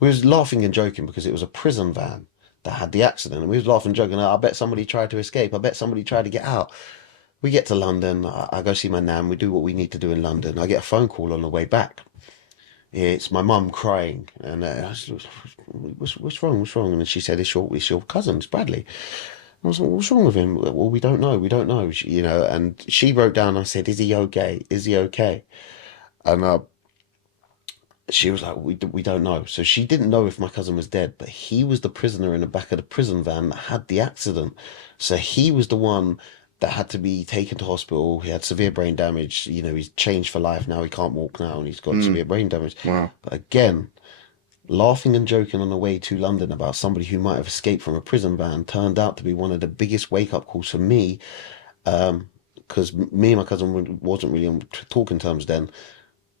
was laughing and joking because it was a prison van that had the accident, and we was laughing and joking. I bet somebody tried to escape. I bet somebody tried to get out. We get to London. I go see my nan. We do what we need to do in London. I get a phone call on the way back. It's my mum crying, and I said, what's wrong? What's wrong? And she said, it's your cousin, it's Bradley. I was like, what's wrong with him? Well, we don't know. We don't know. And she wrote down, I said, is he okay? Is he okay? And she was like, we don't know. So she didn't know if my cousin was dead, but he was the prisoner in the back of the prison van that had the accident. So he was the one that had to be taken to hospital. He had severe brain damage. He's changed for life now. He can't walk now, and he's got Mm, severe brain damage. wow. But again, laughing and joking on the way to London about somebody who might have escaped from a prison van turned out to be one of the biggest wake up calls for me. Because me and my cousin wasn't really on talking terms then.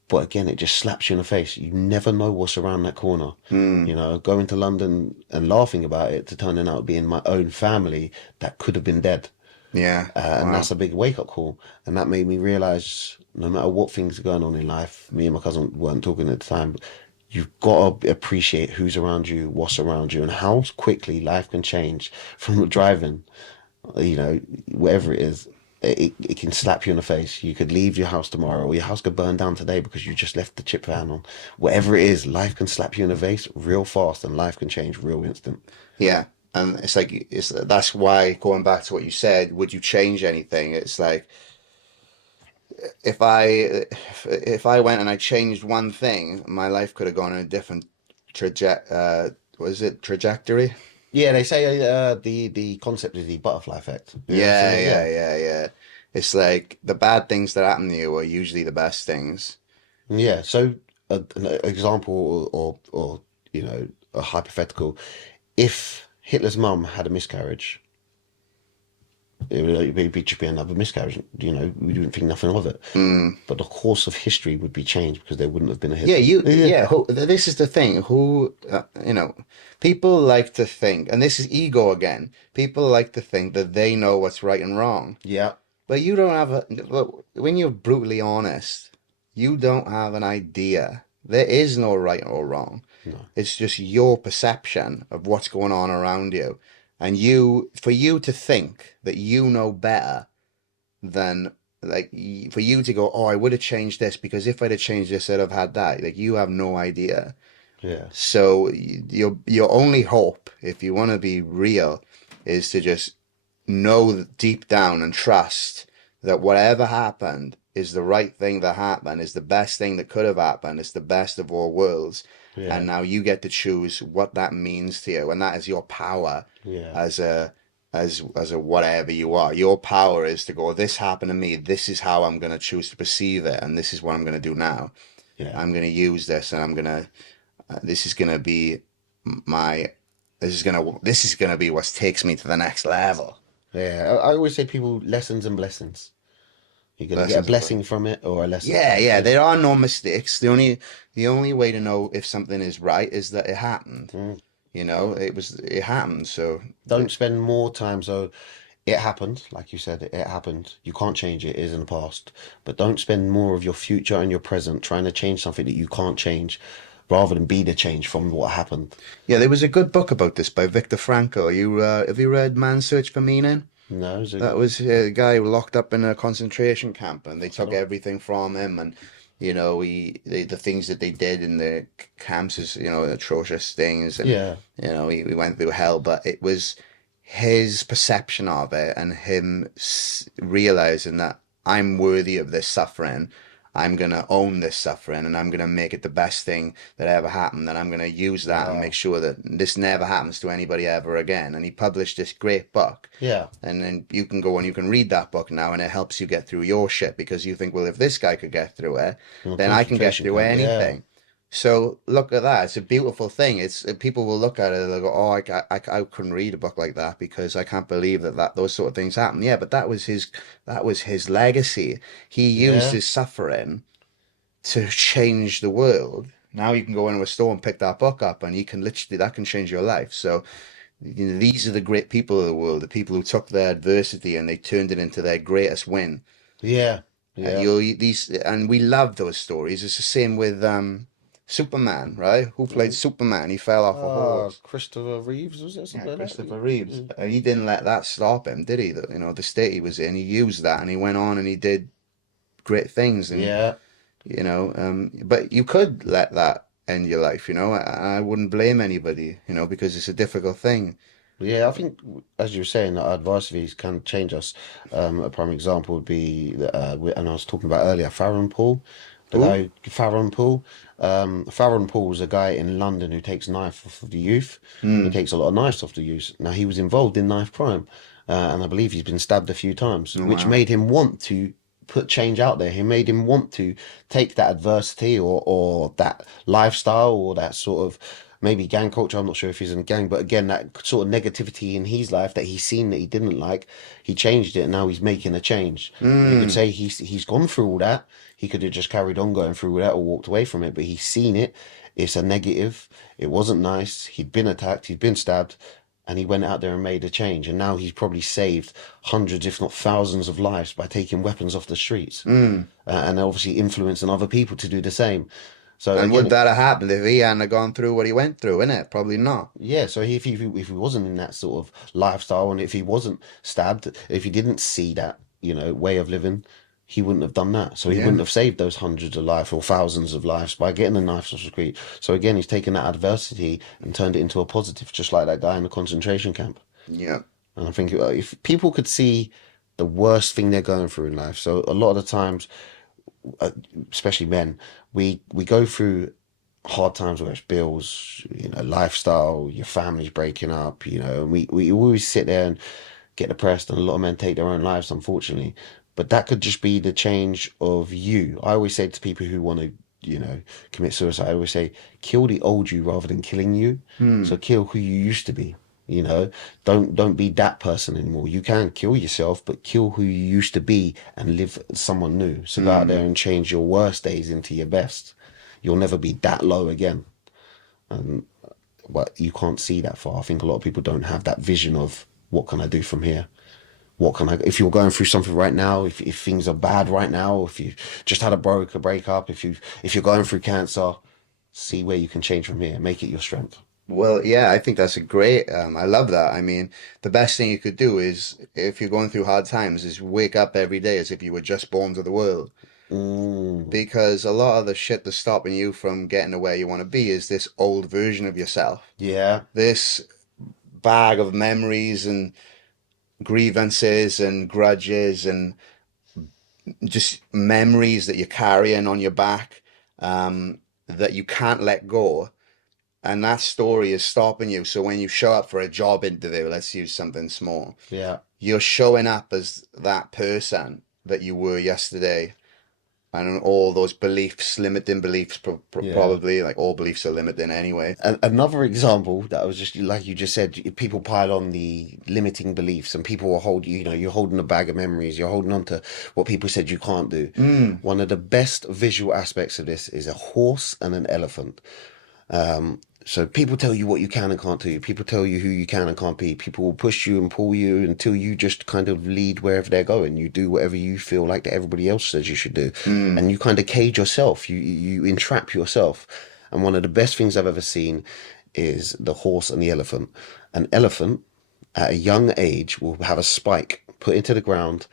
But again, it just slaps you in the face. You never know what's around that corner. Mm, Going to London and laughing about it to turning out being my own family that could have been dead. yeah. And Wow. that's a big wake up call. And that made me realize no matter what things are going on in life, me and my cousin weren't talking at the time, but you've got to appreciate who's around you, what's around you, and how quickly life can change from driving, you know, whatever it is. It can slap you in the face. You could leave your house tomorrow, or your house could burn down today because you just left the chip van on. Whatever it is, life can slap you in the face real fast, and life can change real instant. Yeah. And it's like that's why going back to what you said, would you change anything? It's like if I went and I changed one thing, my life could have gone in a different trajectory? Yeah, they say the concept is the butterfly effect. Yeah, So yeah, yeah, yeah, yeah. It's like the bad things that happen to you are usually the best things. yeah. So an example or a hypothetical: if Hitler's mum had a miscarriage, it'd just be another miscarriage. We wouldn't think nothing of it. Mm. But the course of history would be changed because there wouldn't have been a Yeah, Hitler. you, Yeah, yeah, this is the thing. People like to think, and this is ego again. People like to think that they know what's right and wrong. yeah, But you don't have look, when you're brutally honest, you don't have an idea. There is no right or wrong. no, It's just your perception of what's going on around you. And for you to think that you know better than, like, for you to go, oh, I would have changed this because if I'd have changed this, I'd have had that. Like, you have no idea. yeah, So your only hope, if you want to be real, is to just know deep down and trust that whatever happened is the right thing that happened, is the best thing that could have happened, it's the best of all worlds. And yeah, now you get to choose what that means to you, and that is your power yeah, as a whatever you are. Your power is to go, this happened to me, this is how I'm going to choose to perceive it, and this is what I'm going to do now. yeah, I'm going to use this, and I'm going to this is going to be my this is going to be what takes me to the next level. yeah. I always say people lessons and blessings. You're gonna get a Lessons and blessing lessons. from it or a lesson Yeah, from it. yeah. Just There are no mistakes. The only way to know if something is right is that it happened. mm, It happened. So don't spend more time. So it happened, like you said, it happened. You can't change it. It is in the past. But don't spend more of your future and your present trying to change something that you can't change, rather than be the change from what happened. yeah, there was a good book about this by Viktor Frankl. Have you read Man's Search for Meaning? No, That was a guy locked up in a concentration camp, and they I took don't. everything from him. And the things that they did in the camps is atrocious things, and Yeah, he went through hell. But it was his perception of it, and him realizing that I'm worthy of this suffering. I'm gonna own this suffering, and I'm gonna make it the best thing that ever happened. And I'm gonna use that and make wow. sure that this never happens to anybody ever again. And he published this great book, Yeah, and then you can go and you can read that book now, and it helps you get through your shit because you think, well, if this guy could get through it, in a then I can get concentration through camp. Yeah, anything. So look at that. It's a beautiful thing. It's people will look at it and they'll go, oh, I couldn't read a book like that because I can't believe that those sort of things happen. Yeah, but that was his legacy. He used yeah, his suffering to change the world. Now you can go into a store and pick that book up, and you can literally that can change your life. So You know, these are the great people of the world, the people who took their adversity and they turned it into their greatest win. Yeah, yeah. These, and we love those stories. It's the same with Superman, right? Who played Mm. Superman? He fell off a horse. Christopher Reeves, was it Yeah, something like that? Christopher Reeves. Mm. He didn't let that stop him, did he? You know, the state he was in, he used that and he went on and he did great things. And, Yeah, but you could let that end your life, you know. I wouldn't blame anybody, you know, because it's a difficult thing. yeah. I think, as you were saying, that our adversities can change us. A prime example would be, and I was talking about earlier, Farron Paul, the Who? guy Farron Paul. Farron Paul is a guy in London who takes knife off of the youth. He Hmm. takes a lot of knives off the youth. Now he was involved in knife crime, and I believe he's been stabbed a few times, Oh, which wow. made him want to put change out there. He made him want to take that adversity or that lifestyle or that sort of maybe gang culture. I'm not sure if he's in a gang, but again, that sort of negativity in his life that he's seen that he didn't like, he changed it, and now he's making a change. You could Hmm. say he's gone through all that. He could have just carried on going through all that or walked away from it, but he's seen it. It's a negative. It wasn't nice. He'd been attacked. He'd been stabbed. And he went out there and made a change. And now he's probably saved hundreds, if not thousands, of lives by taking weapons off the streets, Hmm. and obviously influencing other people to do the same. So And again, would that have happened if he hadn't have gone through what he went through, innit? Probably not. yeah. So if he wasn't in that sort of lifestyle, and if he wasn't stabbed, if he didn't see that way of living, he wouldn't have done that. So he wouldn't Yeah. have saved those hundreds of lives or thousands of lives by getting the knives off the street. So again, he's taken that adversity and turned it into a positive, just like that guy in the concentration camp. Yeah. And I think if people could see the worst thing they're going through in life, so a lot of the times, uh, especially men, we go through hard times, whether it's bills, lifestyle, your family's breaking up, and we always sit there and get depressed, and a lot of men take their own lives, unfortunately. But that could just be the change of you. I always say to people who want to, commit suicide, I always say, kill the old you rather than killing you. Hmm. So kill who you used to be. You know, don't be that person anymore. You can kill yourself, but kill who you used to be and live someone new. So go out there Hmm. and change your worst days into your best. You'll never be that low again. And but you can't see that far. I think a lot of people don't have that vision of what can I do from here? What can I, if you're going through something right now, if things are bad right now, if you just had a breakup, if you're going through cancer, see where you can change from here. Make it your strength. Well, yeah, I think that's a great. I love that. I mean, the best thing you could do is, if you're going through hard times, is wake up every day as if you were just born to the world. Mm, Because a lot of the shit that's stopping you from getting to where you want to be is this old version of yourself. yeah, This bag of memories and grievances and grudges and just memories that you're carrying on your back, that you can't let go. And that story is stopping you. So when you show up for a job interview, let's use something small, yeah, you're showing up as that person that you were yesterday. And all those beliefs, limiting beliefs, yeah. probably like all beliefs are limiting anyway. Another example that was just like you just said, people pile on the limiting beliefs, and people will hold you're holding a bag of memories, you're holding on to what people said you can't do. Mm, One of the best visual aspects of this is a horse and an elephant. So people tell you what you can and can't do. People tell you who you can and can't be. People will push you and pull you until you just kind of lead wherever they're going. You do whatever you feel like that everybody else says you should do, mm, and you kind of cage yourself. You entrap yourself. And one of the best things I've ever seen is the horse and the elephant. An elephant at a young age will have a spike put into the ground,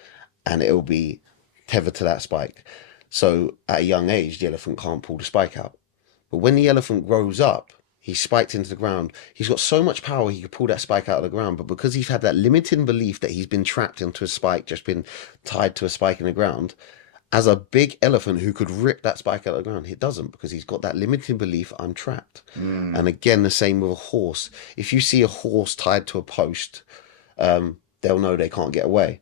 and it will be tethered to that spike. So at a young age, the elephant can't pull the spike out. But when the elephant grows up, he's spiked into the ground. He's got so much power he could pull that spike out of the ground. But because he's had that limiting belief that he's been trapped into a spike, just been tied to a spike in the ground, as a big elephant who could rip that spike out of the ground, he doesn't because he's got that limiting belief, I'm trapped. mm, And again, the same with a horse. If you see a horse tied to a post, they'll know they can't get away.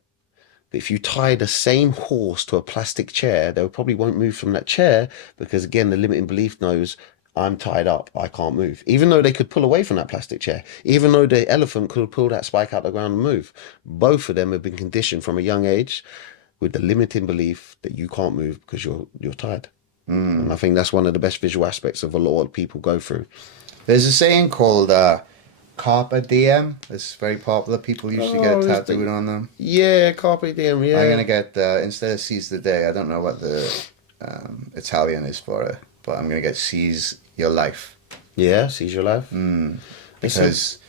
But if you tie the same horse to a plastic chair, they probably won't move from that chair because, again, the limiting belief knows I'm tied up, I can't move. Even though they could pull away from that plastic chair, even though the elephant could pull that spike out of the ground and move, both of them have been conditioned from a young age with the limiting belief that you can't move because you're tied. And I mm. think that's one of the best visual aspects of a lot of people go through. There's a saying called Carpe Diem. It's very popular. People usually get Oh, it this tattooed thing. on them. Yeah, carpe diem. I'm Yeah, gonna get instead of seize the day. I don't know what the Italian is for it, but I'm gonna get seize your life. yeah. Seize your life. Listen. Because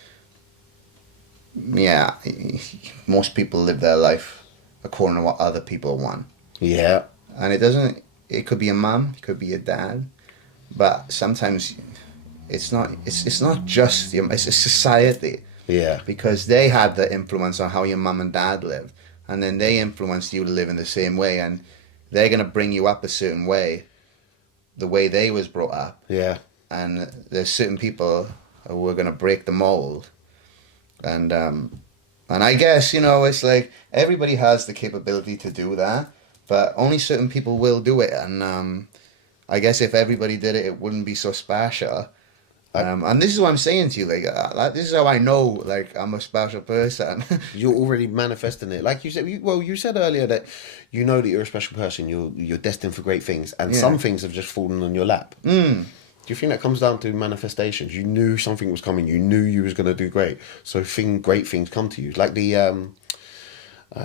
yeah, most people live their life according to what other people want, Yeah, and it doesn't. It could be a mum, it could be a dad, but sometimes it's not. It's not just your. It's a society yeah, because they had the influence on how your mum and dad lived, and then they influenced you to live in the same way, and they're gonna bring you up a certain way, the way they was brought up, yeah. and there's certain people who are gonna break the mold, and I guess it's like everybody has the capability to do that, but only certain people will do it, and I guess if everybody did it, it wouldn't be so special. I, And this is what I'm saying to you, like this is how I know, like I'm a special person. you're already manifesting it, like you said. You said earlier that you know that you're a special person. You're destined for great things, and Yeah. some things have just fallen on your lap. Do you think that comes down to manifestations? You knew something was coming. You knew you was gonna do great. So great things come to you. Like the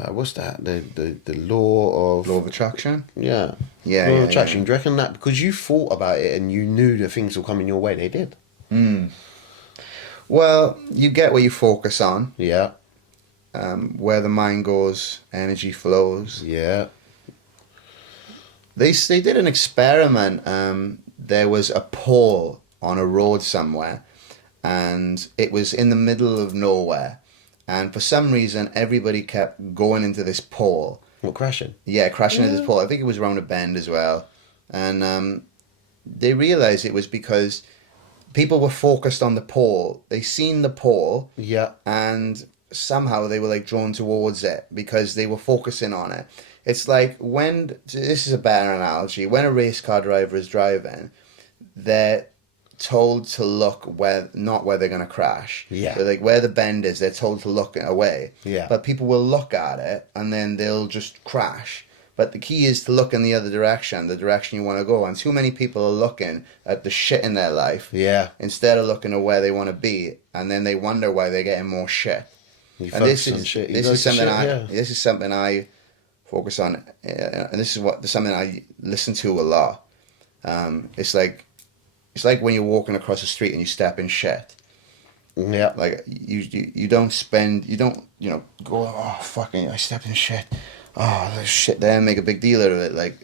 what's that? The law Law of of attraction. yeah, Yeah, law of yeah, attraction. yeah. Do you reckon that because you thought about it and you knew that things were coming your way, they did? Well, you get what you focus on. Yeah, Where the mind goes, energy flows. yeah, They did an experiment. There was a pole on a road somewhere, and it was in the middle of nowhere. And for some reason, everybody kept going into this pole. what crashing? Yeah, crashing into this pole. I think it was around a bend as well. And they realized it was because people were focused on the pole. They seen the pole, Yeah, and somehow they were like drawn towards it because they were focusing on it. It's like when this is a better analogy. When a race car driver is driving, they're told to look where not where they're gonna crash. Yeah. So like where the bend is, they're told to look away. Yeah. But people will look at it and then they'll just crash. But the key is to look in the other direction, the direction you want to go. And too many people are looking at the shit in their life yeah. instead of looking at where they want to be, and then they wonder why they're getting more shit. You And this focus on is shit. You this go is to something shit, I yeah. this is something I focus on, and this is something I listen to a lot. It's like when you're walking across the street and you step in shit. Yeah. Like you don't go, oh fucking I stepped in shit, oh there's shit there, and make a big deal out of it, like,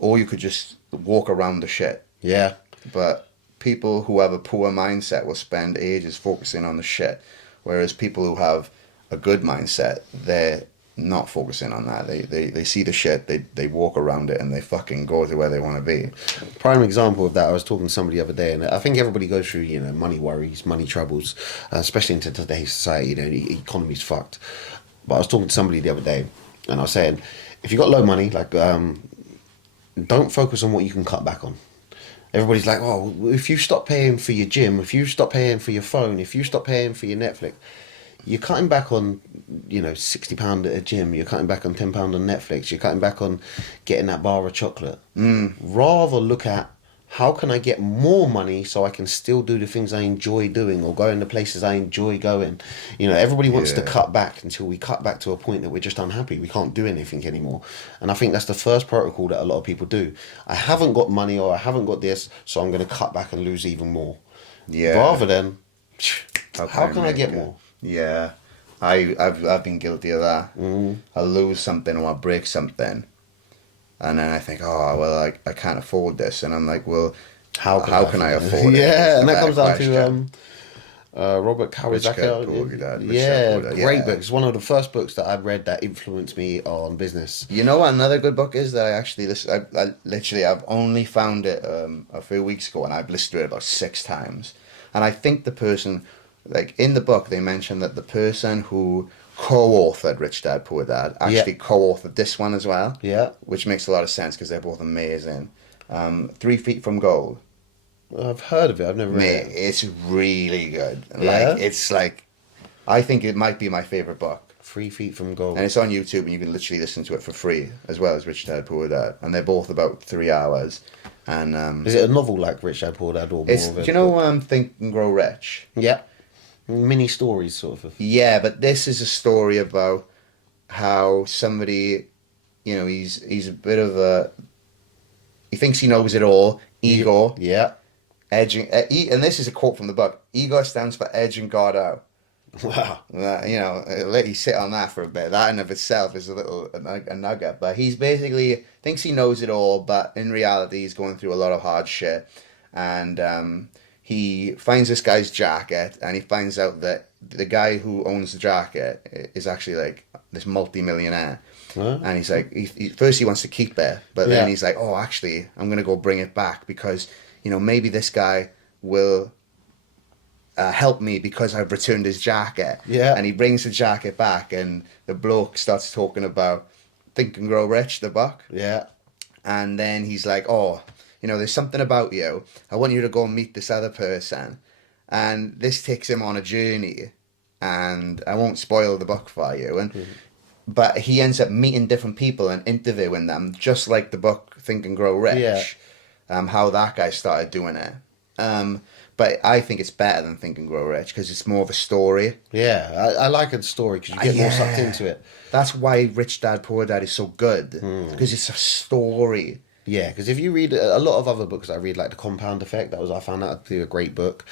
or you could just walk around the shit. Yeah. But people who have a poor mindset will spend ages focusing on the shit, whereas people who have a good mindset, they're not focusing on that. They see the shit, they walk around it, and they fucking go to where they want to be. Prime example of that, I was talking to somebody the other day, and I think everybody goes through, money worries, money troubles, especially in today's society. The economy's fucked. But I was talking to somebody the other day, and I was saying, if you got low money, like, don't focus on what you can cut back on. Everybody's like, oh, if you stop paying for your gym, if you stop paying for your phone, if you stop paying for your Netflix, you're cutting back on, £60 at a gym. You're cutting back on £10 on Netflix. You're cutting back on getting that bar of chocolate. Rather look at how can I get more money so I can still do the things I enjoy doing or go in the places I enjoy going. Everybody wants to Yeah. cut back until we cut back to a point that we're just unhappy. We can't do anything anymore. And I think that's the first protocol that a lot of people do. I haven't got money or I haven't got this, so I'm going to cut back and lose even more. Yeah. Rather than, how can I make get it? more? Yeah, I've been guilty of that. I lose something or I break something, and then I think, oh well, I can't afford this, and I'm like, well, how can I afford it? Yeah, It's and the that comes better down question. to Robert Rich Dad, Kiyosaki. Poor Dad, Rich Dad, Yeah, Poor Dad, great yeah. book. It's one of the first books that I've read that influenced me on business. You know what another good book is that I actually listen. I literally I've only found it a few weeks ago, and I've listened to it about 6 times. And I think the person, like in the book, they mentioned that the person who co-authored Rich Dad Poor Dad actually co-authored this one as well. Yeah. Which makes a lot of sense because they're both amazing. 3 Feet from Gold. I've heard of it. I've never read Mate, it. it's really good. Yeah? Like it's like, I think it might be my favorite book. 3 Feet from Gold. And it's on YouTube, and you can literally listen to it for free, as well as Rich Dad Poor Dad, and they're both about 3 hours. And Is it a novel like Rich Dad Poor Dad or more it's of a do you know book? Think and Grow Rich? Yeah. Mini stories, sort of. Yeah, but this is a story about how somebody, he's a bit of a, he thinks he knows it all. Ego, Yeah. edging, and this is a quote from the book. Ego stands for edging God out. Wow. Let you sit on that for a bit. That in of itself is a nugget. But he's basically thinks he knows it all, but in reality, he's going through a lot of hard shit. And he finds this guy's jacket, and he finds out that the guy who owns the jacket is actually like this multi-millionaire. Huh? And he's like, first he wants to keep it, but then Yeah. he's like, oh, actually, I'm gonna go bring it back because maybe this guy will help me because I've returned his jacket. Yeah. And he brings the jacket back, and the bloke starts talking about Think and Grow Rich, the book. Yeah. And then he's like, oh, there's something about you. I want you to go and meet this other person. And this takes him on a journey. And I won't spoil the book for you. But he ends up meeting different people and interviewing them, just like the book Think and Grow Rich. Yeah. How that guy started doing it. But I think it's better than Think and Grow Rich because it's more of a story. Yeah. I like a story because you get more sucked into it. That's why Rich Dad Poor Dad is so good because it's a story. Yeah, because if you read a lot of other books, I read like The Compound Effect. I found that to be a great book,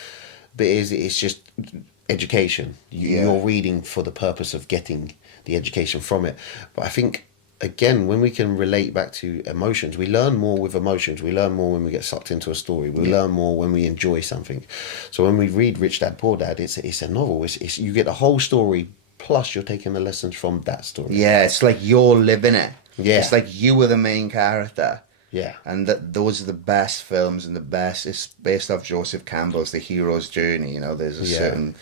but it's just education. You're reading for the purpose of getting the education from it. But I think again, when we can relate back to emotions, we learn more with emotions. We learn more when we get sucked into a story. We learn more when we enjoy something. So when we read Rich Dad Poor Dad, it's a novel. It's you get the whole story plus you're taking the lessons from that story. Yeah, it's like you're living it. Yeah. It's like you were the main character. Yeah. And those are the best films and the best. It's based off Joseph Campbell's The Hero's Journey. There's a certain.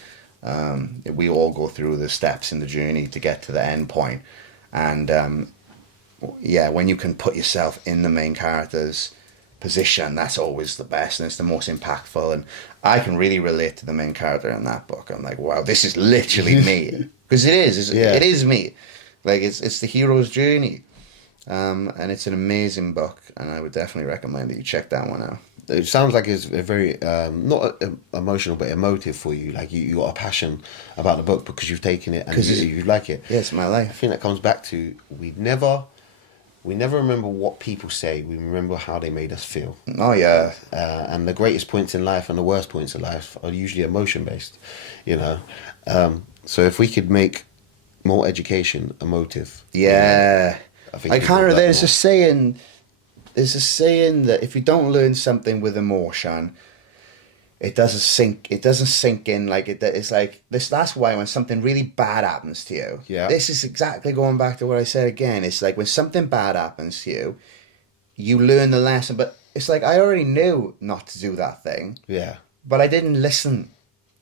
We all go through the steps in the journey to get to the end point. And when you can put yourself in the main character's position, that's always the best and it's the most impactful. And I can really relate to the main character in that book. I'm like, wow, this is literally me. Because it is. It is me. Like, it's the hero's journey. And it's an amazing book, and I would definitely recommend that you check that one out. It sounds like it's a very not emotional but emotive for you. Like you got a passion about the book because you've taken it and you like it. Yeah, it's my I life. think that comes back to we never remember what people say. We remember how they made us feel. Oh yeah. And the greatest points in life and the worst points in life are usually emotion based. So if we could make more education emotive. Yeah. I think I people can't. would There's love a saying. There's a saying that if you don't learn something with emotion, it doesn't sink. It doesn't sink in like it. It's like this. That's why when something really bad happens to you, Yeah. This is exactly going back to what I said again. It's like when something bad happens to you, you learn the lesson. But it's like I already knew not to do that thing, Yeah. but I didn't listen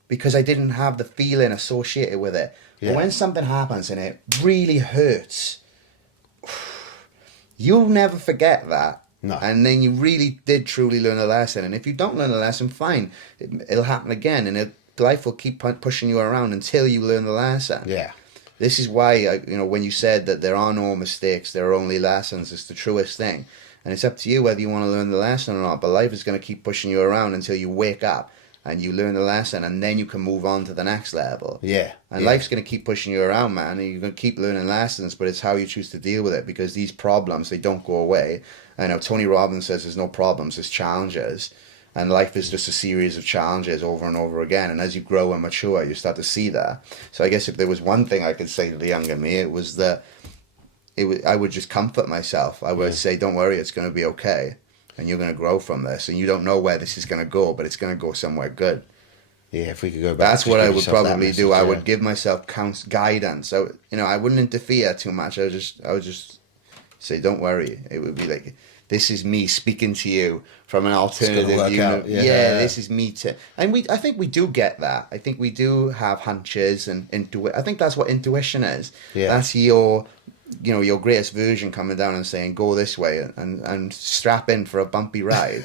because I didn't have the feeling associated with it. Yeah. But when something happens and it really hurts, you'll never forget that. No. And then you really did truly learn a lesson. And if you don't learn a lesson, fine. It'll happen again. And life will keep pushing you around until you learn the lesson. Yeah. This is why, when you said that there are no mistakes, there are only lessons, it's the truest thing. And it's up to you whether you want to learn the lesson or not. But life is going to keep pushing you around until you wake up and you learn the lesson. And then you can move on to the next level. Yeah. And life's going to keep pushing you around, man. And you're going to keep learning lessons, but it's how you choose to deal with it because these problems, they don't go away. I know Tony Robbins says there's no problems, there's challenges. And life is just a series of challenges over and over again. And as you grow and mature, you start to see that. So I guess if there was one thing I could say to the younger me, it was that I would just comfort myself. I would say, don't worry, it's going to be okay. And you're going to grow from this. And you don't know where this is going to go, but it's going to go somewhere good. Yeah, if we could go back. That's just what give I would yourself that probably message, do. I yeah. would give myself guidance. So I wouldn't interfere too much. I would just say, don't worry. It would be like, this is me speaking to you from an alternative work out. Yeah, this is me too. And I think we do get that. I think we do have hunches and I think that's what intuition is. Yeah. That's your greatest version coming down and saying, go this way and strap in for a bumpy ride.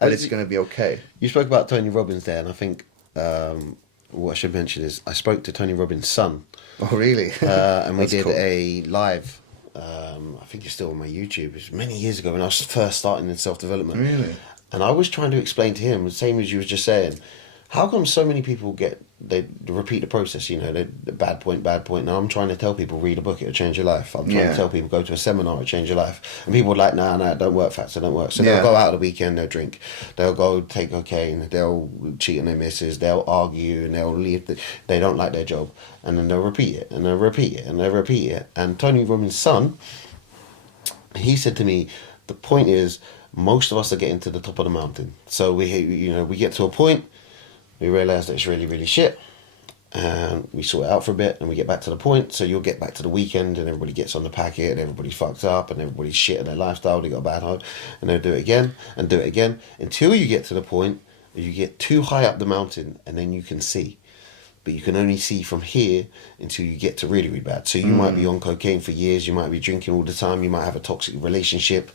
But it's going to be okay. You spoke about Tony Robbins there, and I think what I should mention is I spoke to Tony Robbins' son. Oh, really? And we That's did cool. a live. I think it's still on my YouTube. It was many years ago when I was first starting in self-development. Really? And I was trying to explain to him, the same as you was just saying, How come so many people they repeat the process? You know, the bad point, bad point. Now I'm trying to tell people read a book, it'll change your life. I'm trying to Yeah, tell people go to a seminar, it'll change your life. And people are like, nah, nah, it don't work, Fats, it don't work. So they'll yeah. go out the weekend, they'll drink, they'll go take cocaine, they'll cheat on their missus, they'll argue, and they'll leave. They don't like their job, and then they'll repeat it, and they'll repeat it, and they'll repeat it. And Tony Robbins' son, he said to me, the point is, most of us are getting to the top of the mountain. So we get to a point, we realize that it's really, really shit, and we sort it out for a bit, and we get back to the point. So you'll get back to the weekend, and everybody gets on the packet, and everybody's fucked up, and everybody's shit in their lifestyle. They got a bad home, and they'll do it again and do it again until you get to the point where you get too high up the mountain, and then you can see. But you can only see from here until you get to really, really bad. So you might be on cocaine for years, you might be drinking all the time, you might have a toxic relationship,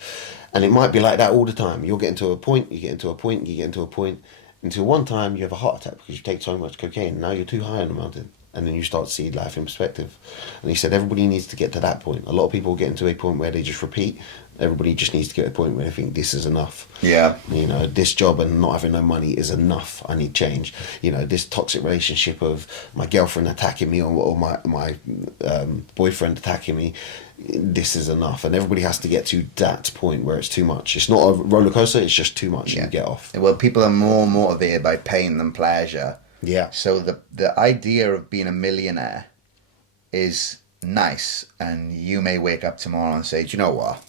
and it might be like that all the time. You'll get into a point, you get into a point, you get into a point, until one time you have a heart attack because you take so much cocaine. Now you're too high on the mountain. And then you start to see life in perspective. And he said everybody needs to get to that point. A lot of people get into a point where they just repeat. Everybody just needs to get to a point where they think this is enough. Yeah. You know, this job and not having no money is enough. I need change. You know, this toxic relationship of my girlfriend attacking me or my boyfriend attacking me, this is enough. And everybody has to get to that point where it's too much. It's not a roller coaster, it's just too much and you get off. Well, people are more motivated by pain than pleasure. Yeah. So the idea of being a millionaire is nice, and you may wake up tomorrow and say, do you know what?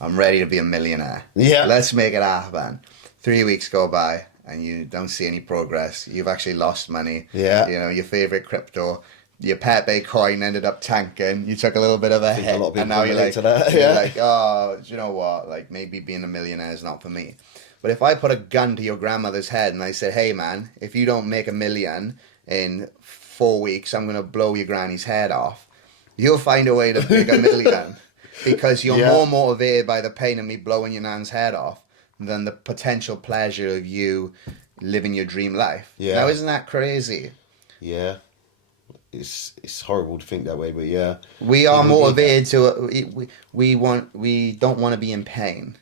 I'm ready to be a millionaire. Yeah. Let's make it happen. 3 weeks go by and you don't see any progress. You've actually lost money. Yeah. You know, your favorite crypto, your Pepe coin ended up tanking. You took a little bit of a hit. A lot of people and now you're like, to that. you're Yeah. like, oh, do you know what? Like, maybe being a millionaire is not for me. But if I put a gun to your grandmother's head and I said, hey man, if you don't make $1 million in 4 weeks, I'm going to blow your granny's head off. You'll find a way to make $1 million because you're more motivated by the pain of me blowing your nan's head off than the potential pleasure of you living your dream life. Yeah. Now, isn't that crazy? Yeah. It's horrible to think that way, but yeah. We are motivated to, we don't want to be in pain.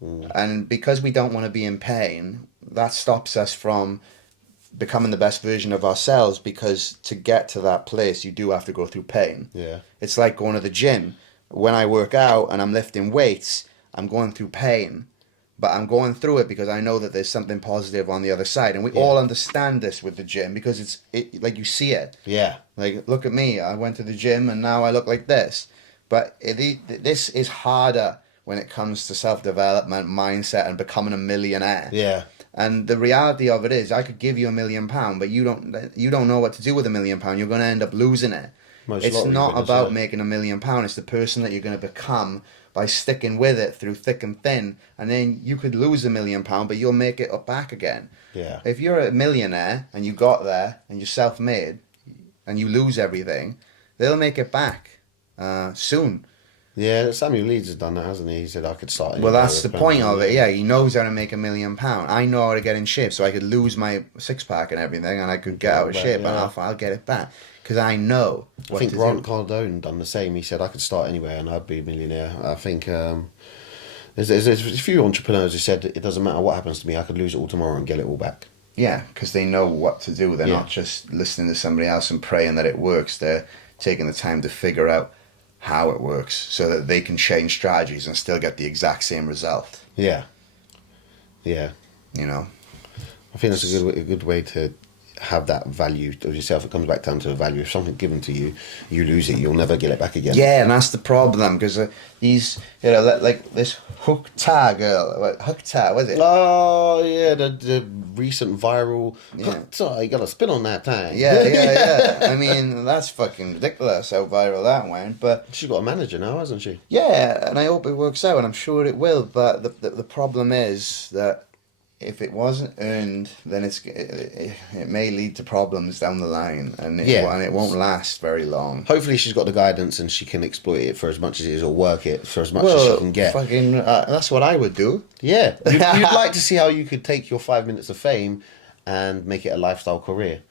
And because we don't want to be in pain, that stops us from becoming the best version of ourselves, because to get to that place, you do have to go through pain. Yeah. It's like going to the gym. When I work out and I'm lifting weights, I'm going through pain. But I'm going through it because I know that there's something positive on the other side. And we all understand this with the gym because it's like you see it. Yeah. Like, look at me. I went to the gym and now I look like this. But this is harder when it comes to self-development, mindset, and becoming a millionaire. Yeah. And the reality of it is, I could give you £1 million, but you don't know what to do with £1 million. You're going to end up losing it. It's not about making £1 million. It's the person that you're going to become by sticking with it through thick and thin. And then you could lose £1 million, but you'll make it up back again. Yeah. If you're a millionaire and you got there and you're self-made and you lose everything, they'll make it back soon. Yeah, Samuel Leeds has done that, hasn't he? He said I could start. Well, that's the point of it. Yeah, he knows how to make £1 million. I know how to get in shape, so I could lose my six-pack and everything, and I could get out of shape, and I'll get it back because I know. I think Grant Cardone done the same. He said I could start anywhere and I'd be a millionaire. I think there's a few entrepreneurs who said it doesn't matter what happens to me, I could lose it all tomorrow and get it all back. Yeah, because they know what to do. They're not just listening to somebody else and praying that it works. They're taking the time to figure out how it works so that they can change strategies and still get the exact same result. Yeah. Yeah. You know? I think that's a good way to have that value of yourself. It comes back down to a value. If something's given to you, you lose it, you'll never get it back again. Yeah, and that's the problem, because these, you know, like this Hook Ta girl, Hook Ta, was it? Oh, yeah, the recent viral Hook Ta, you got to spin on that time. Yeah. I mean, that's fucking ridiculous how viral that went, but... She's got a manager now, hasn't she? Yeah, and I hope it works out, and I'm sure it will, but the problem is that if it wasn't earned, then it may lead to problems down the line, and it won't last very long. Hopefully she's got the guidance and she can exploit it for as much as it is, or work it for as much as she can get. Fucking, that's what I would do. Yeah. You'd like to see how you could take your 5 minutes of fame and make it a lifestyle career.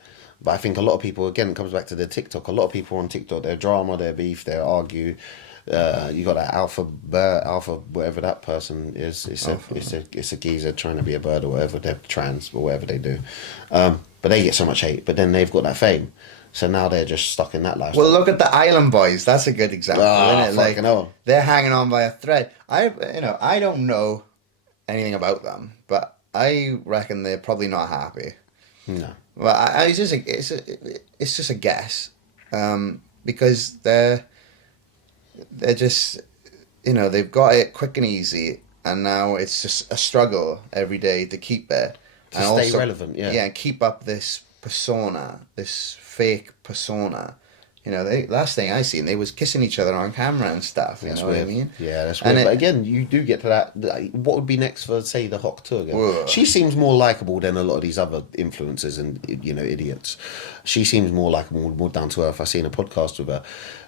But I think a lot of people, again, it comes back to the TikTok. A lot of people on TikTok, they're drama, they're beef, they argue. You got that alpha bird, alpha whatever that person is. Alpha. It's a geezer trying to be a bird or whatever. They're trans or whatever they do. But they get so much hate. But then they've got that fame, so now they're just stuck in that Well, lifestyle. look at the Island Boys. That's a good example, isn't Ah, it? Like fucking hell. they're hanging on by a thread. I don't know anything about them, but I reckon they're probably not happy. No. Well, it's just a guess, because they're just, they've got it quick and easy, and now it's just a struggle every day to keep it To and stay also, relevant, yeah. yeah, and keep up this persona, this fake persona. They last thing I seen, they was kissing each other on camera and stuff. You That's know what I weird. mean? Yeah, that's And weird. But again, you do get to that. What would be next for, say, the Hawk Tour girl? Ugh. She seems more likable than a lot of these other influencers and idiots. She seems more likable, more down to earth. I seen a podcast with her.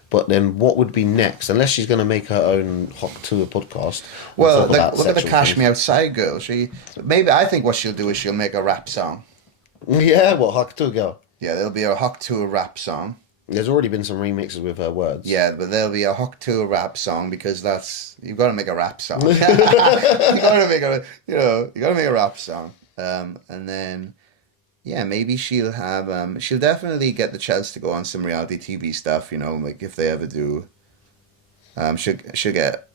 But then, what would be next? Unless she's going to make her own Hawk Tour podcast. And Well, talk about look at the sexual Cash Me things. Outside girl. I think what she'll do is she'll make a rap song. Yeah, what Hawk Tour girl? Yeah, there'll be a Hawk Tour rap song. There's already been some remixes with her words. Yeah, but there'll be a Hawk Tour rap song because you've got to make a rap song. You got to make you got to make a rap song. And then, yeah, maybe she'll definitely get the chance to go on some reality TV stuff. Like if they ever do, she'll get.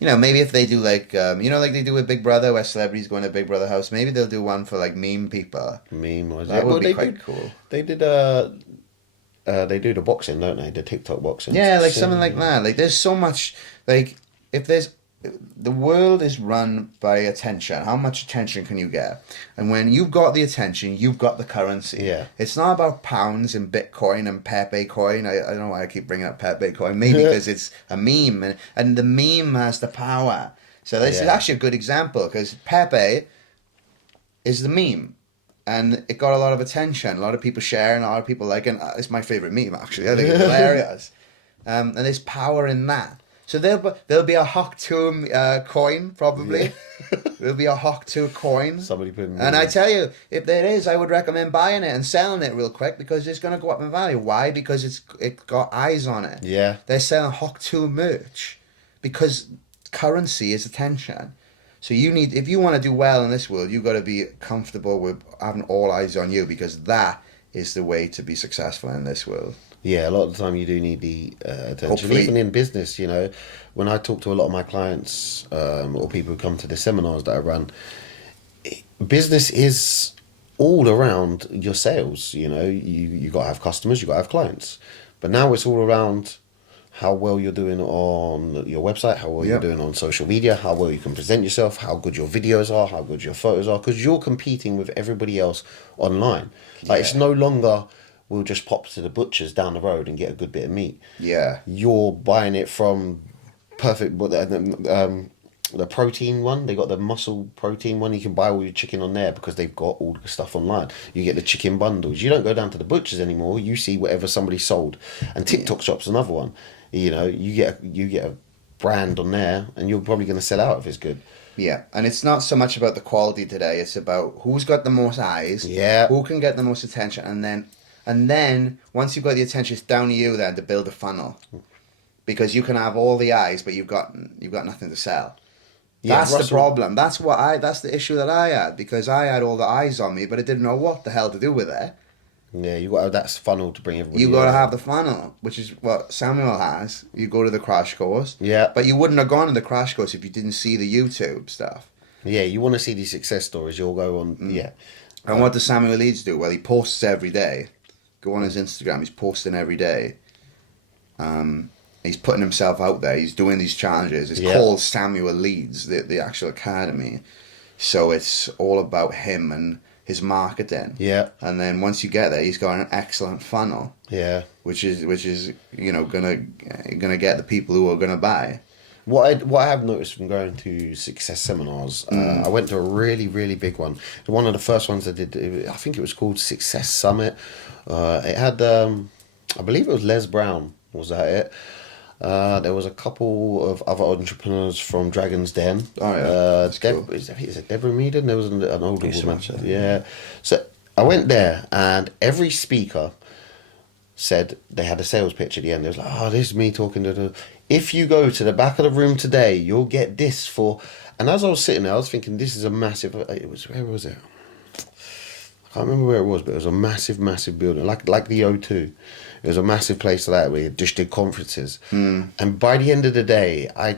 Yeah, maybe if they do like like they do with Big Brother, where celebrities go in a Big Brother house. Maybe they'll do one for like meme people. Meme was That would be they quite did, cool. They did they do the boxing, don't they? The TikTok boxing. Yeah, like So- something like that. Like there's so much, like if there's the world is run by attention. How much attention can you get? And when you've got the attention, you've got the currency. Yeah. It's not about pounds and Bitcoin and Pepe coin. I don't know why I keep bringing up Pepe coin. Maybe because it's a meme and the meme has the power. So this is Yeah. actually a good example because Pepe is the meme. And it got a lot of attention. A lot of people sharing, a lot of people liking. It's my favorite meme, actually. I think it's hilarious. And there's power in that. So there'll be a Hawk 2 coin, probably. There'll be a Hawk 2 coin. Somebody put in And I tell you, if there is, I would recommend buying it and selling it real quick because it's going to go up in value. Why? Because it got eyes on it. Yeah. They're selling Hawk 2 merch because currency is attention. So if you want to do well in this world, you've got to be comfortable with having all eyes on you because that is the way to be successful in this world. Yeah, a lot of the time you do need the attention. Hopefully- Even in business, when I talk to a lot of my clients or people who come to the seminars that I run, business is all around your sales. You got to have customers, you got to have clients. But now it's all around how well you're doing on your website, how well you're Yep. doing on social media, how well you can present yourself, how good your videos are, how good your photos are, because you're competing with everybody else online. Like it's no longer we'll just pop to the butcher's down the road and get a good bit of meat. Yeah. You're buying it from perfect, the protein one. They got the muscle protein one. You can buy all your chicken on there because they've got all the stuff online. You get the chicken bundles. You don't go down to the butcher's anymore. You see whatever somebody sold. And TikTok Shop's another one. You get a brand on there, and you're probably going to sell out if it's good. Yeah, and it's not so much about the quality today. It's about who's got the most eyes. Yeah. Who can get the most attention, and then once you've got the attention, it's down to you then to build a funnel, because you can have all the eyes, but you've got nothing to sell. Yeah, That's the Russell- problem. That's the issue that I had because I had all the eyes on me, but I didn't know what the hell to do with it. Yeah, you got to have that funnel to bring everybody. You got to in. have the funnel, which is what Samuel has. You go to the crash course. Yeah. But you wouldn't have gone to the crash course if you didn't see the YouTube stuff. Yeah, you want to see these success stories. You'll go on. Yeah. And what does Samuel Leeds do? Well, he posts every day. Go on his Instagram. He's posting every day. He's putting himself out there. He's doing these challenges. It's Yeah. called Samuel Leeds, the actual academy. So it's all about him and his marketing. Yeah. And then once you get there, he's got an excellent funnel, Yeah. which is gonna get the people who are gonna buy. What I have noticed from going to success seminars, I went to a really, really big one. One of the first ones I did, I think it was called Success Summit. It had, I believe it was Les Brown, was that it? There was a couple of other entrepreneurs from Dragon's Den. Oh, yeah. That's cool. Is it Deborah Meaden? There was an older Used to woman. watch that. Yeah. So I went there, and every speaker said they had a sales pitch at the end. It was like, oh, this is me talking to the. If you go to the back of the room today, you'll get this for. And as I was sitting there, I was thinking, this is a massive. It was where was it? I can't remember where it was, but it was a massive, massive building, like the O2. It was a massive place like that where you just did conferences. And by the end of the day, I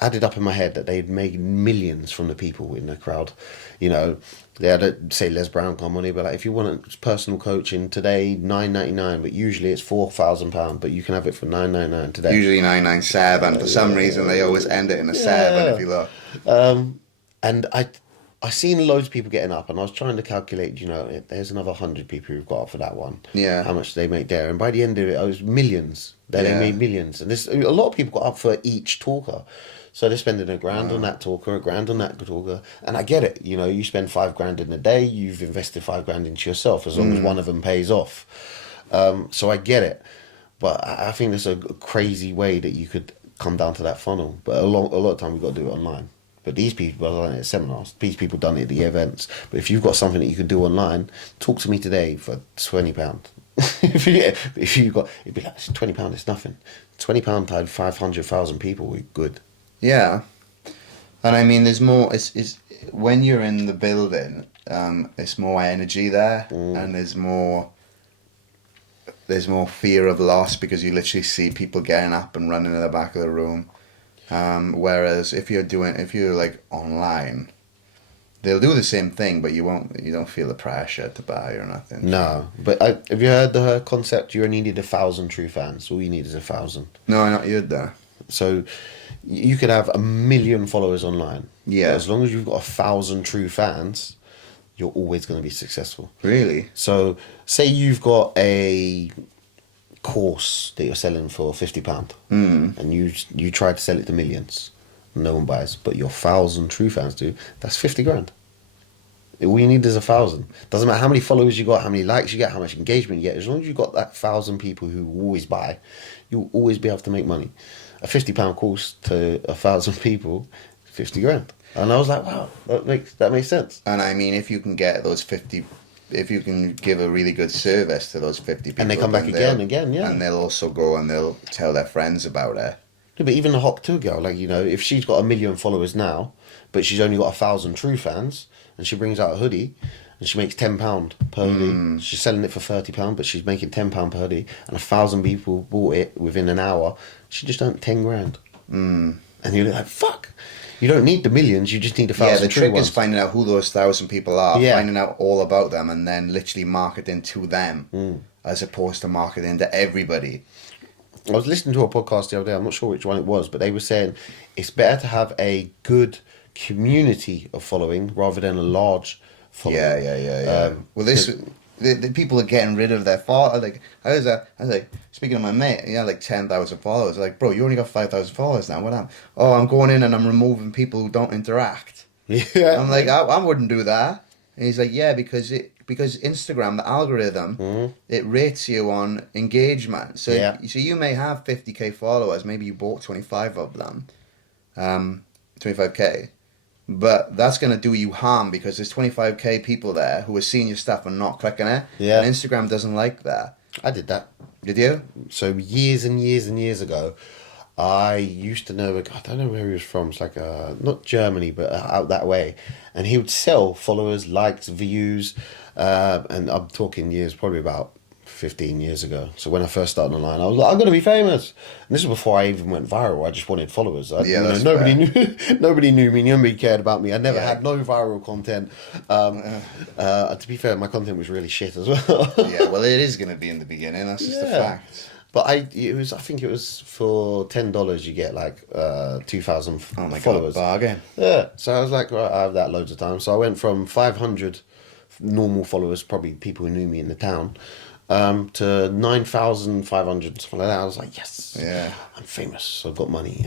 added up in my head that they'd made millions from the people in the crowd. You know, they had say Les Brown come on here, but like if you want personal coaching today, £9.99, but usually it's £4,000, but you can have it for £9.99 today. Usually 997. For some reason, they always end it in a 7 if you look. And I seen loads of people getting up, and I was trying to calculate, you know, there's another 100 people who've got up for that one. Yeah. How much they make there. And by the end of it, it was millions. They made millions. And this a lot of people got up for each talker. So they're spending £1,000 on that talker, £1,000 on that talker. And I get it. You know, you spend £5,000 in a day, you've invested £5,000 into yourself, as long as one of them pays off. So I get it. But I think there's a crazy way that you could come down to that funnel. But a lot of time we've got to do it online. But these people are done it at seminars. These people done it at the events. But if you've got something that you can do online, talk to me today for £20. if you got, it'd be like £20. It's nothing. £20 times 500,000 people. We're good. Yeah, and I mean, there's more. It's when you're in the building, it's more energy there, and there's more fear of loss because you literally see people getting up and running to the back of the room. Whereas if you're like online, they'll do the same thing, but you don't feel the pressure to buy or nothing. No, but have you heard the concept? You only need 1,000 true fans. All you need is 1,000. No, not you there. So you could have 1 million followers online. Yeah. But as long as you've got 1,000 true fans, you're always going to be successful. Really? So say you've got a course that you're selling for £50, and you try to sell it to millions, no one buys, but your 1,000 true fans do. That's 50 grand. All you need is 1,000. Doesn't matter how many followers you got, how many likes you get, how much engagement you get. As long as you've got that 1,000 people who always buy, you'll always be able to make money. A £50 course to 1,000 people, 50 grand. And I was like, wow, that makes sense. And I mean, if you can get those 50, if you can give a really good service to those 50 people, And they come back again, yeah. and they'll also go and they'll tell their friends about it. Yeah, but even the Hawk 2 girl, like, you know, if she's got 1 million followers now, but she's only got 1,000 true fans, and she brings out a hoodie, and she makes £10 per hoodie. She's selling it for £30, but she's making £10 per hoodie, and 1,000 people bought it within an hour. She just earned 10 grand. And you're like, fuck. You don't need the millions, you just need 1,000 Yeah, the true trick ones. is finding out who those 1,000 people are, Yeah. finding out all about them, and then literally marketing to them, as opposed to marketing to everybody. I was listening to a podcast the other day, I'm not sure which one it was, but they were saying it's better to have a good community of following rather than a large following. Yeah. Well, the people are getting rid of their followers. Like I was like speaking to my mate, like 10,000 followers. Like, bro, you only got 5,000 followers now. What am? Oh, I'm going in and I'm removing people who don't interact. Yeah. I'm like, I wouldn't do that. And he's like, yeah, because Instagram, the algorithm, it rates you on engagement. So so you may have 50k followers, maybe you bought 25 of them, 25k. But that's going to do you harm because there's 25k people there who are seeing your stuff and not clicking it. Yeah. And Instagram doesn't like that. I did that. Did you? So years and years and years ago, I used to know, I don't know where he was from. It's like, not Germany, but out that way. And he would sell followers, likes, views. And I'm talking years, probably about 15 years ago. So when I first started online, I was like, I'm going to be famous. And this was before I even went viral. I just wanted followers. Nobody knew me. Nobody cared about me. I never had no viral content. To be fair, my content was really shit as well. Yeah, well, it is going to be in the beginning. That's just a fact. But I think it was for $10 you get like 2,000 followers. God, bargain. Yeah. So I was like, right, I have that loads of times. So I went from 500 normal followers, probably people who knew me in the town, to 9,500, something like that. I was like, yes, I'm famous. I've got money.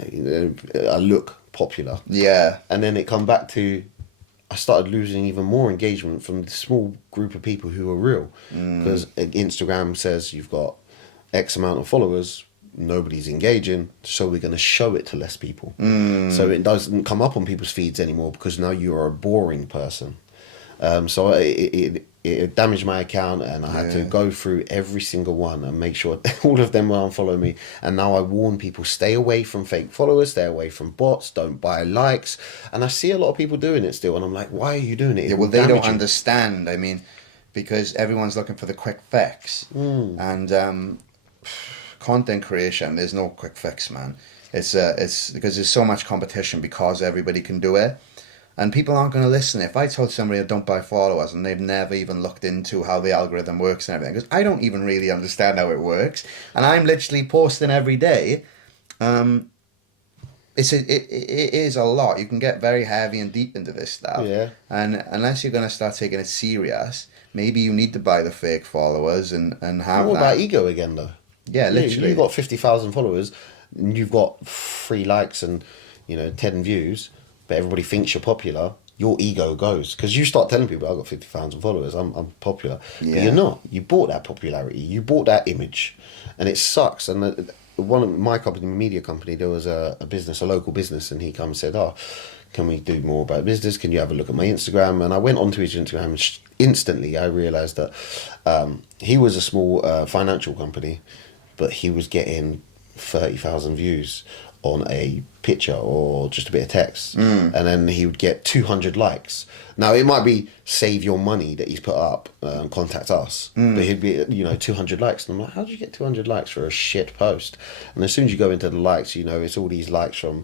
I look popular. Yeah. And then it come back to, I started losing even more engagement from the small group of people who are real. Because Instagram says you've got X amount of followers, nobody's engaging, so we're going to show it to less people. So it doesn't come up on people's feeds anymore because now you're a boring person. So it it damaged my account, and I had to Yeah. go through every single one and make sure all of them will unfollow me. And now I warn people, stay away from fake followers, stay away from bots, don't buy likes. And I see a lot of people doing it still, and I'm like, why are you doing it? Yeah, It well, will they don't damage you. understand. I mean, because everyone's looking for the quick fix, and content creation, there's no quick fix, man. It's because there's so much competition because everybody can do it, and people aren't going to listen. If I told somebody don't buy followers and they've never even looked into how the algorithm works and everything, because I don't even really understand how it works, and I'm literally posting every day. Um, it is a lot. You can get very heavy and deep into this stuff, Yeah. and unless you're gonna start taking it serious, maybe you need to buy the fake followers and have More about that. ego again, though. Yeah, Yeah, you literally. got 50,000 followers, and you've got 3 likes and 10 views, but everybody thinks you're popular. Your ego goes because you start telling people I've got 50,000 followers. I'm popular, but you're Yeah. not. You bought that popularity. You bought that image, and it sucks. And one of my company, media company, there was a business, a local business, and he come and said, "Oh, can we do more about business? Can you have a look at my Instagram?" And I went onto his Instagram, and instantly I realized that he was a small financial company, but he was getting 30,000 views on a picture or just a bit of text, and then he would get 200 likes. Now it might be save your money that he's put up, contact us, but he'd be 200 likes, and I'm like, how did you get 200 likes for a shit post? And as soon as you go into the likes, it's all these likes from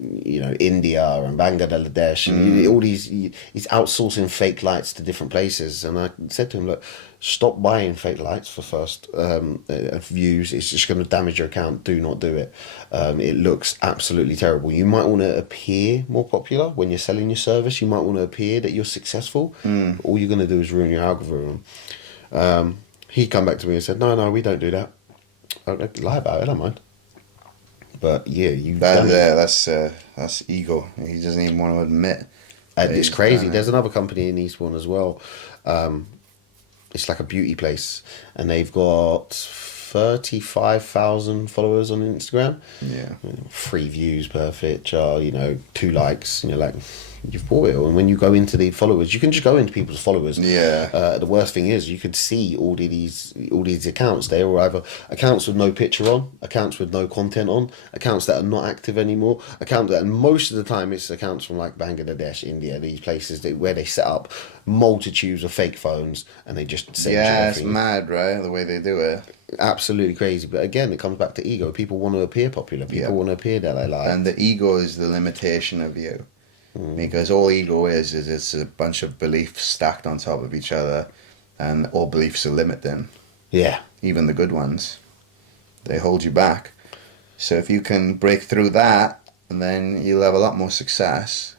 India and Bangladesh, and all these, he's outsourcing fake lights to different places. And I said to him, look, stop buying fake lights for first views. It's just going to damage your account. Do not do it. It looks absolutely terrible. You might want to appear more popular when you're selling your service. You might want to appear that you're successful. All you're going to do is ruin your algorithm. He come back to me and said, no, we don't do that. I lie about it, I don't mind. But yeah, you've done it. That's ego. He doesn't even want to admit that It's he's crazy. done There's it. another company in Eastbourne as well. It's like a beauty place, and they've got 35,000 followers on Instagram. Yeah. 3 views per picture, 2 likes, and you're like, you've bought it. And when you go into the followers, you can just go into people's followers. Yeah. The worst thing is you could see all these accounts. They were either accounts with no picture on, accounts with no content on, accounts that are not active anymore, accounts that, and most of the time it's accounts from like Bangladesh, India, these places where they set up multitudes of fake phones and they just send you Yeah, it's everything. mad, right? The way they do it. Absolutely crazy. But again, it comes back to ego. People want to appear popular. People Yep. want to appear that they like. And the ego is the limitation of you. Because all ego is it's a bunch of beliefs stacked on top of each other, and all beliefs are limiting, Yeah. even the good ones. They hold you back. So if you can break through that, then you'll have a lot more success,